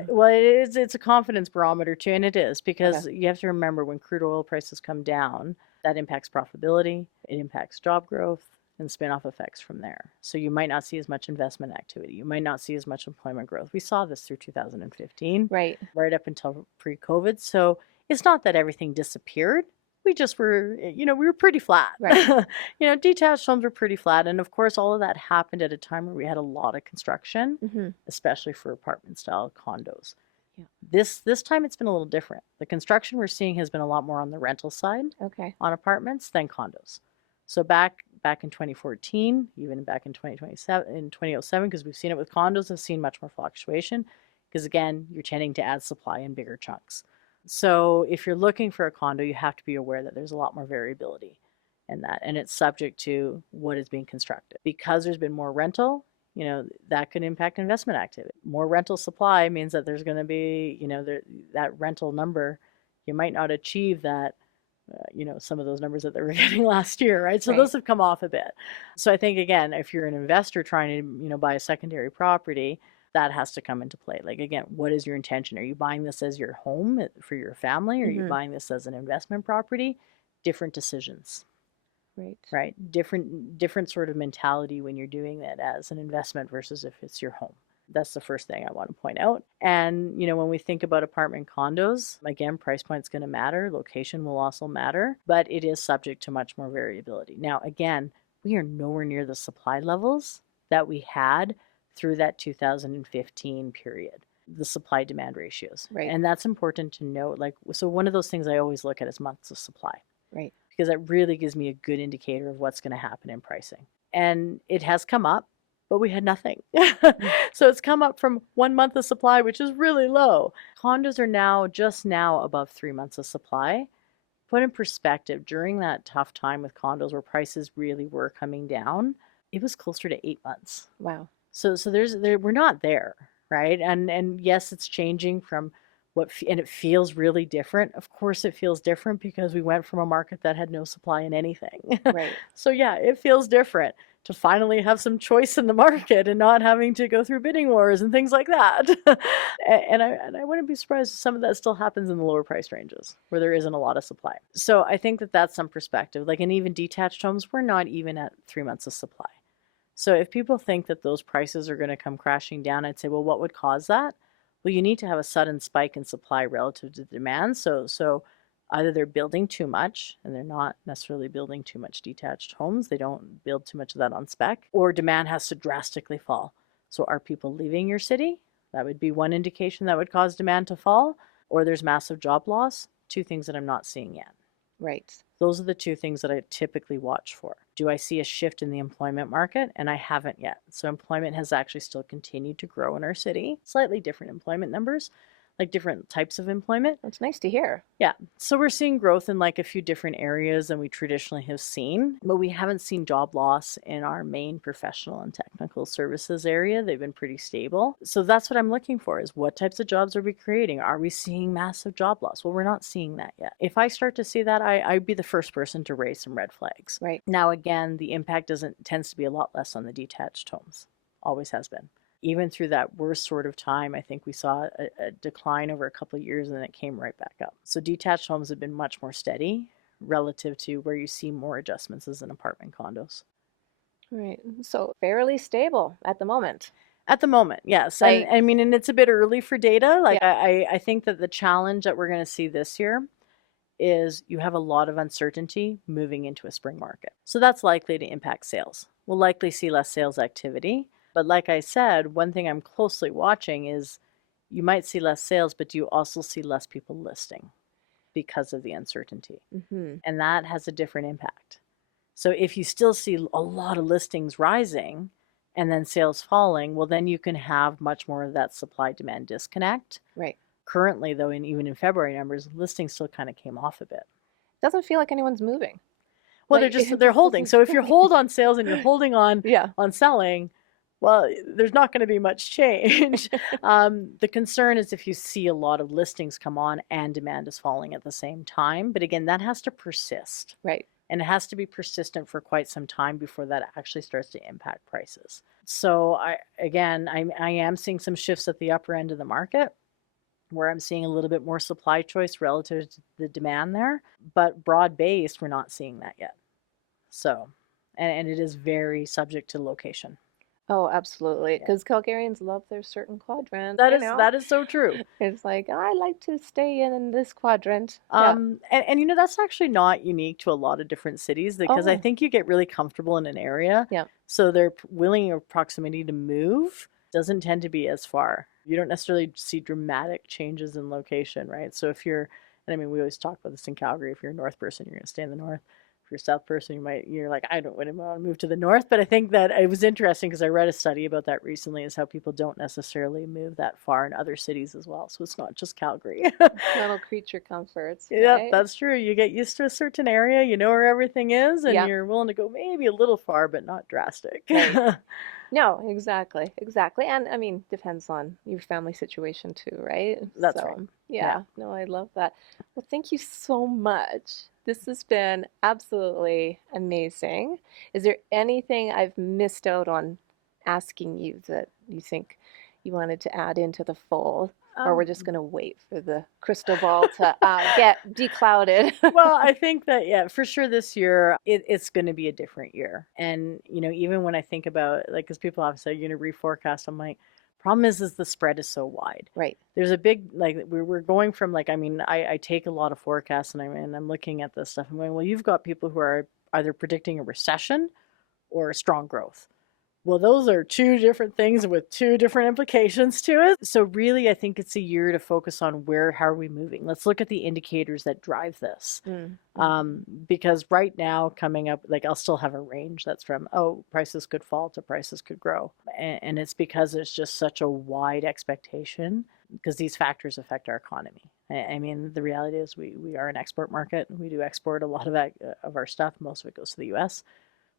Well, it's a confidence barometer too, and it is because you have to remember when crude oil prices come down, that impacts profitability, it impacts job growth, and spin-off effects from there. So you might not see as much investment activity. You might not see as much employment growth. We saw this through 2015, right up until pre-COVID. So it's not that everything disappeared. We just were, we were pretty flat. Right. Detached homes were pretty flat. And of course, all of that happened at a time where we had a lot of construction, especially for apartment style condos. Yeah. This time it's been a little different. The construction we're seeing has been a lot more on the rental side on apartments than condos. So back back in 2014, even back in 2027, in 2007, because we've seen it with condos, have seen much more fluctuation because, again, you're tending to add supply in bigger chunks. So if you're looking for a condo, you have to be aware that there's a lot more variability in that, and it's subject to what is being constructed. Because there's been more rental, that could impact investment activity. More rental supply means that there's going to be, that rental number, you might not achieve that, some of those numbers that they were getting last year, right? So those have come off a bit. So I think, again, if you're an investor trying to, buy a secondary property, that has to come into play. Like, again, what is your intention? Are you buying this as your home for your family? Or are you buying this as an investment property? Different decisions. Right. Different sort of mentality when you're doing that as an investment versus if it's your home. That's the first thing I want to point out. And, when we think about apartment condos, again, price point's going to matter. Location will also matter, but it is subject to much more variability. Now, again, we are nowhere near the supply levels that we had through that 2015 period, the supply demand ratios. Right. And that's important to note. So one of those things I always look at is months of supply. Right. Because that really gives me a good indicator of what's going to happen in pricing. And it has come up, but we had nothing. So it's come up from 1 month of supply, which is really low. Condos are just now above 3 months of supply. Put in perspective, during that tough time with condos where prices really were coming down, it was closer to 8 months. Wow. So we're not there, right? And yes, it's changing from and it feels really different. Of course it feels different because we went from a market that had no supply in anything. Right. So yeah, it feels different to finally have some choice in the market and not having to go through bidding wars and things like that. and I wouldn't be surprised if some of that still happens in the lower price ranges where there isn't a lot of supply. So I think that that's some perspective. Like, in even detached homes, we're not even at 3 months of supply. So if people think that those prices are going to come crashing down, I'd say, well, what would cause that? Well, you need to have a sudden spike in supply relative to demand. So either they're building too much, and they're not necessarily building too much detached homes. They don't build too much of that on spec, or demand has to drastically fall. So are people leaving your city? That would be one indication that would cause demand to fall. Or there's massive job loss. Two things that I'm not seeing yet. Right. Those are the two things that I typically watch for. Do I see a shift in the employment market? And I haven't yet. So employment has actually still continued to grow in our city. Slightly different employment numbers, like different types of employment. That's nice to hear. Yeah. So we're seeing growth in like a few different areas than we traditionally have seen, but we haven't seen job loss in our main professional and technical services area. They've been pretty stable. So that's what I'm looking for, is what types of jobs are we creating? Are we seeing massive job loss? Well, we're not seeing that yet. If I start to see that, I'd be the first person to raise some red flags. Right. Now, again, the impact tends to be a lot less on the detached homes. Always has been. Even through that worst sort of time, I think we saw a decline over a couple of years, and then it came right back up. So detached homes have been much more steady relative to where you see more adjustments as in apartment condos. Right. So fairly stable at the moment. At the moment, yes. And I mean, and it's a bit early for data. Like, yeah. I think that the challenge that we're going to see this year is you have a lot of uncertainty moving into a spring market. So that's likely to impact sales. We'll likely see less sales activity. But like I said, one thing I'm closely watching is you might see less sales, but do you also see less people listing because of the uncertainty? Mm-hmm. And that has a different impact. So if you still see a lot of listings rising and then sales falling, well, then you can have much more of that supply-demand disconnect. Right. Currently, though, even in February numbers, listings still kind of came off a bit. Doesn't feel like anyone's moving. Well, they're holding. So if you hold on sales and you're holding on on selling, well, there's not going to be much change. The concern is if you see a lot of listings come on and demand is falling at the same time. But again, that has to persist. Right. And it has to be persistent for quite some time before that actually starts to impact prices. So I am seeing some shifts at the upper end of the market where I'm seeing a little bit more supply choice relative to the demand there. But broad-based, we're not seeing that yet. So, and it is very subject to location. Oh, absolutely. Because Calgarians love their certain quadrant. That is so true. It's like, I like to stay in this quadrant. And that's actually not unique to a lot of different cities, because I think you get really comfortable in an area. Yeah. So their willing or proximity to move doesn't tend to be as far. You don't necessarily see dramatic changes in location, right? So if you're, and I mean, we always talk about this in Calgary, if you're a north person, you're going to stay in the north. If you're a south person, you're like, I don't want to move to the north. But I think that it was interesting because I read a study about that recently, is how people don't necessarily move that far in other cities as well. So it's not just Calgary. Little creature comforts, Yeah, right? that's true. You get used to a certain area, you know where everything is, and Yeah. you're willing to go maybe a little far, but not drastic. Right. No, exactly, exactly. And I mean, depends on your family situation too, right? That's right. So, Yeah. yeah, no, I love that. Well, thank you so much. This has been absolutely amazing. Is there anything I've missed out on asking you that you think you wanted to add into the fold? Or we're just Um, going to wait for the crystal ball to get declouded? well, I think that, yeah, for sure this year it's going to be a different year. And, even when I think about, like, because people often say, reforecast, I'm like, problem is the spread is so wide. Right. There's a big, like, we're going from, like, I mean, I take a lot of forecasts, and I'm looking at this stuff. I'm going, well, you've got people who are either predicting a recession or a strong growth. Well, those are two different things with two different implications to it. So really, I think it's a year to focus on how are we moving? Let's look at the indicators that drive this. Because right now, coming up, like, I'll still have a range that's from, oh, prices could fall to prices could grow. And it's because it's just such a wide expectation, because these factors affect our economy. I mean, the reality is we are an export market. We do export a lot of our stuff. Most of it goes to the US.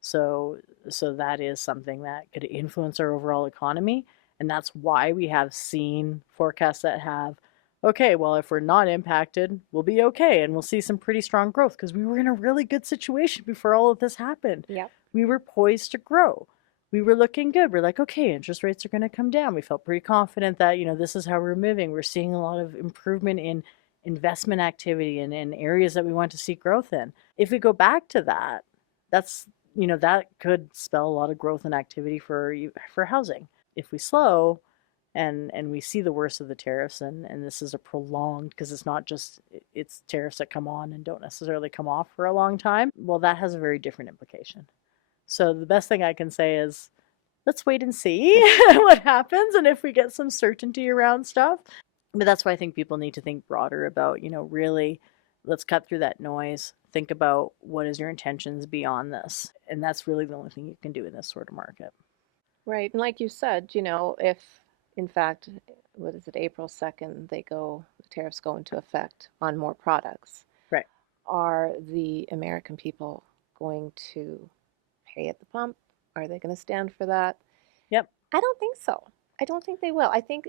So that is something that could influence our overall economy. And that's why we have seen forecasts that have, okay, well, if we're not impacted, we'll be okay. And we'll see some pretty strong growth, because we were in a really good situation before all of this happened. Yep. We were poised to grow. We were looking good. We're like, okay, interest rates are going to come down. We felt pretty confident that, this is how we're moving. We're seeing a lot of improvement in investment activity and in areas that we want to see growth in. If we go back to that, that's that could spell a lot of growth and activity for housing. If we slow and we see the worst of the tariffs, and this is a prolonged, because it's not just, it's tariffs that come on and don't necessarily come off for a long time, well, that has a very different implication. So the best thing I can say is, let's wait and see what happens, and if we get some certainty around stuff. But that's why I think people need to think broader about, really, let's cut through that noise. Think about what is your intentions beyond this. And that's really the only thing you can do in this sort of market. Right. And like you said, if in fact, what is it, April 2nd, the tariffs go into effect on more products, Right. are the American people going to pay at the pump? Are they going to stand for that? Yep. I don't think so. I don't think they will. I think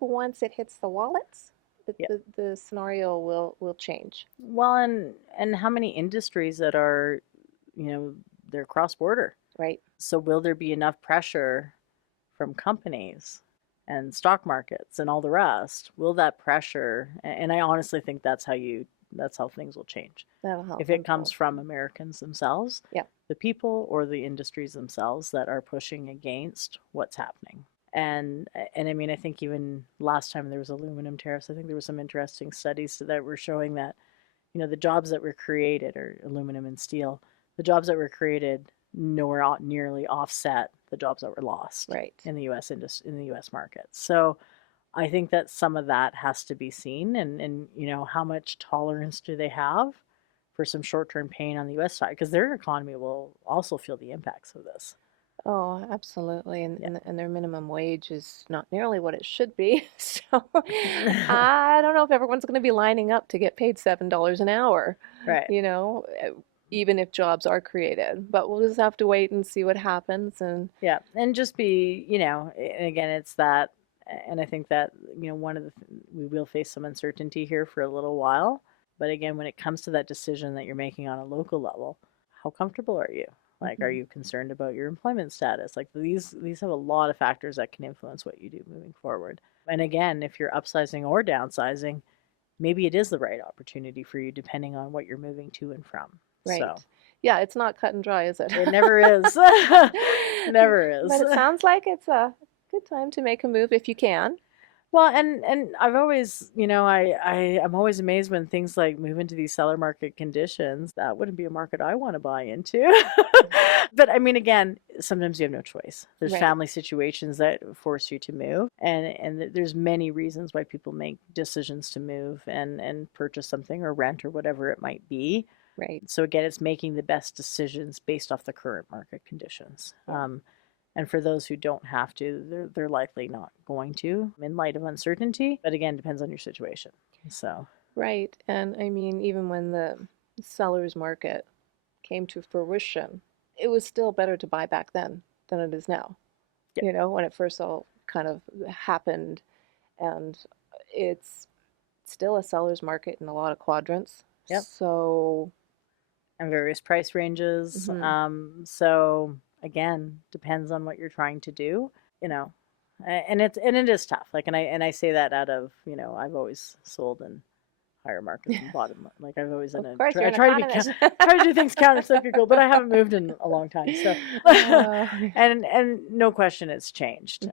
once it hits the wallets, Yep. the scenario will change. Well, and how many industries that are, they're cross border. Right. So will there be enough pressure from companies and stock markets and all the rest? Will that pressure, and I honestly think that's how things will change. That'll help If it comes unfold. from Americans themselves, Yeah. the people or the industries themselves that are pushing against what's happening. And I mean, I think even last time there was aluminum tariffs, I think there were some interesting studies that were showing that, the jobs that were created, or aluminum and steel, the jobs that were created nowhere nearly offset the jobs that were lost Right. in the US market. So I think that some of that has to be seen, and how much tolerance do they have for some short-term pain on the US side, because their economy will also feel the impacts of this. Oh, absolutely. And, Yeah. and their minimum wage is not nearly what it should be. So I don't know if everyone's going to be lining up to get paid $7 an hour, Right. you know, eh, even if jobs are created. But we'll just have to wait and see what happens. And Yeah, and just be, and again, it's that, and I think that, one of we will face some uncertainty here for a little while. But again, when it comes to that decision that you're making on a local level, how comfortable are you? Like, are mhm, you concerned about your employment status? Like, these have a lot of factors that can influence what you do moving forward. And again, if you're upsizing or downsizing, maybe it is the right opportunity for you, depending on what you're moving to and from. right. So Yeah, it's not cut and dry, is it? it never is. Never is. But it sounds like it's a good time to make a move if you can. Well, and I've always, I'm always amazed when things like move into these seller market conditions. That wouldn't be a market I want to buy into. But I mean, again, sometimes you have no choice. There's Right. family situations that force you to move, and there's many reasons why people make decisions to move and purchase something or rent or whatever it might be. Right. So again, it's making the best decisions based off the current market conditions. And for those who don't have to, they're likely not going to in light of uncertainty. But again, depends on your situation. So Right. And I mean, even when the seller's market came to fruition, it was still better to buy back then than it is now. yeah, You know, when it first all kind of happened, and it's still a seller's market in a lot of quadrants. yep, So, and various price ranges. mhm. So again, depends on what you're trying to do. You know, and it is tough. Like, and I say that out of, I've always sold in higher markets and bottom. Like I've always Of course, you're I an try to economist. try to do things countercyclical, but I haven't moved in a long time. So Uh, and no question it's changed,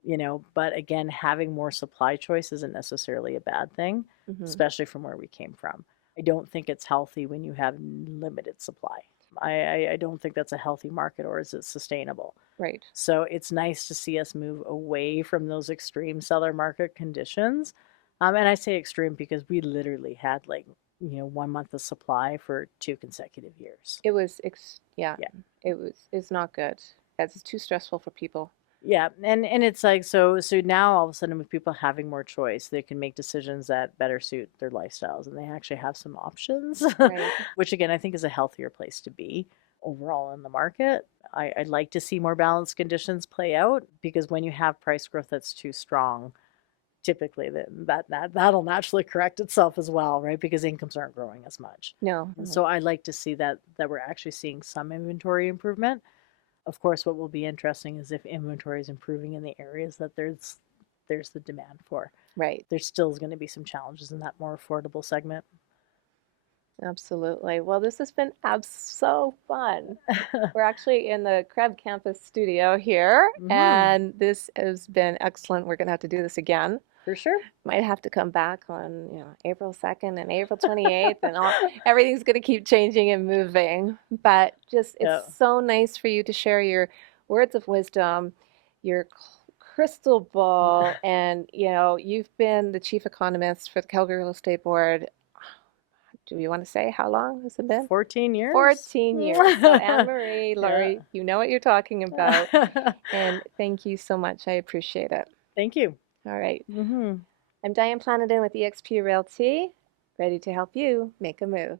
but again, having more supply choice isn't necessarily a bad thing, mhm. especially from where we came from. I don't think it's healthy when you have limited supply. I don't think that's a healthy market, or is it sustainable? Right. So it's nice to see us move away from those extreme seller market conditions. And I say extreme because we literally had 1 month of supply for 2 consecutive years. It was, yeah, Yeah. it's not good. It's too stressful for people. Yeah. And it's like, so now all of a sudden, with people having more choice, they can make decisions that better suit their lifestyles, and they actually have some options, Right. which again, I think is a healthier place to be overall in the market. I'd like to see more balanced conditions play out, because when you have price growth that's too strong, typically that'll naturally correct itself as well, right? Because incomes aren't growing as much. No. And so I like to see that we're actually seeing some inventory improvement. Of course, what will be interesting is if inventory is improving in the areas that there's the demand for. Right. There still is going to be some challenges in that more affordable segment. Absolutely. Well, this has been so fun. We're actually in the Krebs campus studio here, Mm-hmm. and this has been excellent. We're going to have to do this again. For sure. Might have to come back on, April 2nd and April 28th, and everything's going to keep changing and moving. But just, it's Yeah. so nice for you to share your words of wisdom, your crystal ball, and, you've been the chief economist for the Calgary Real Estate Board. Do you want to say how long has it been? 14 years. 14 years. So Ann-Marie Yeah. Lurie, you know what you're talking about. And thank you so much. I appreciate it. Thank you. All right. Mm-hmm. I'm Diane Planadin with eXp Realty, ready to help you make a move.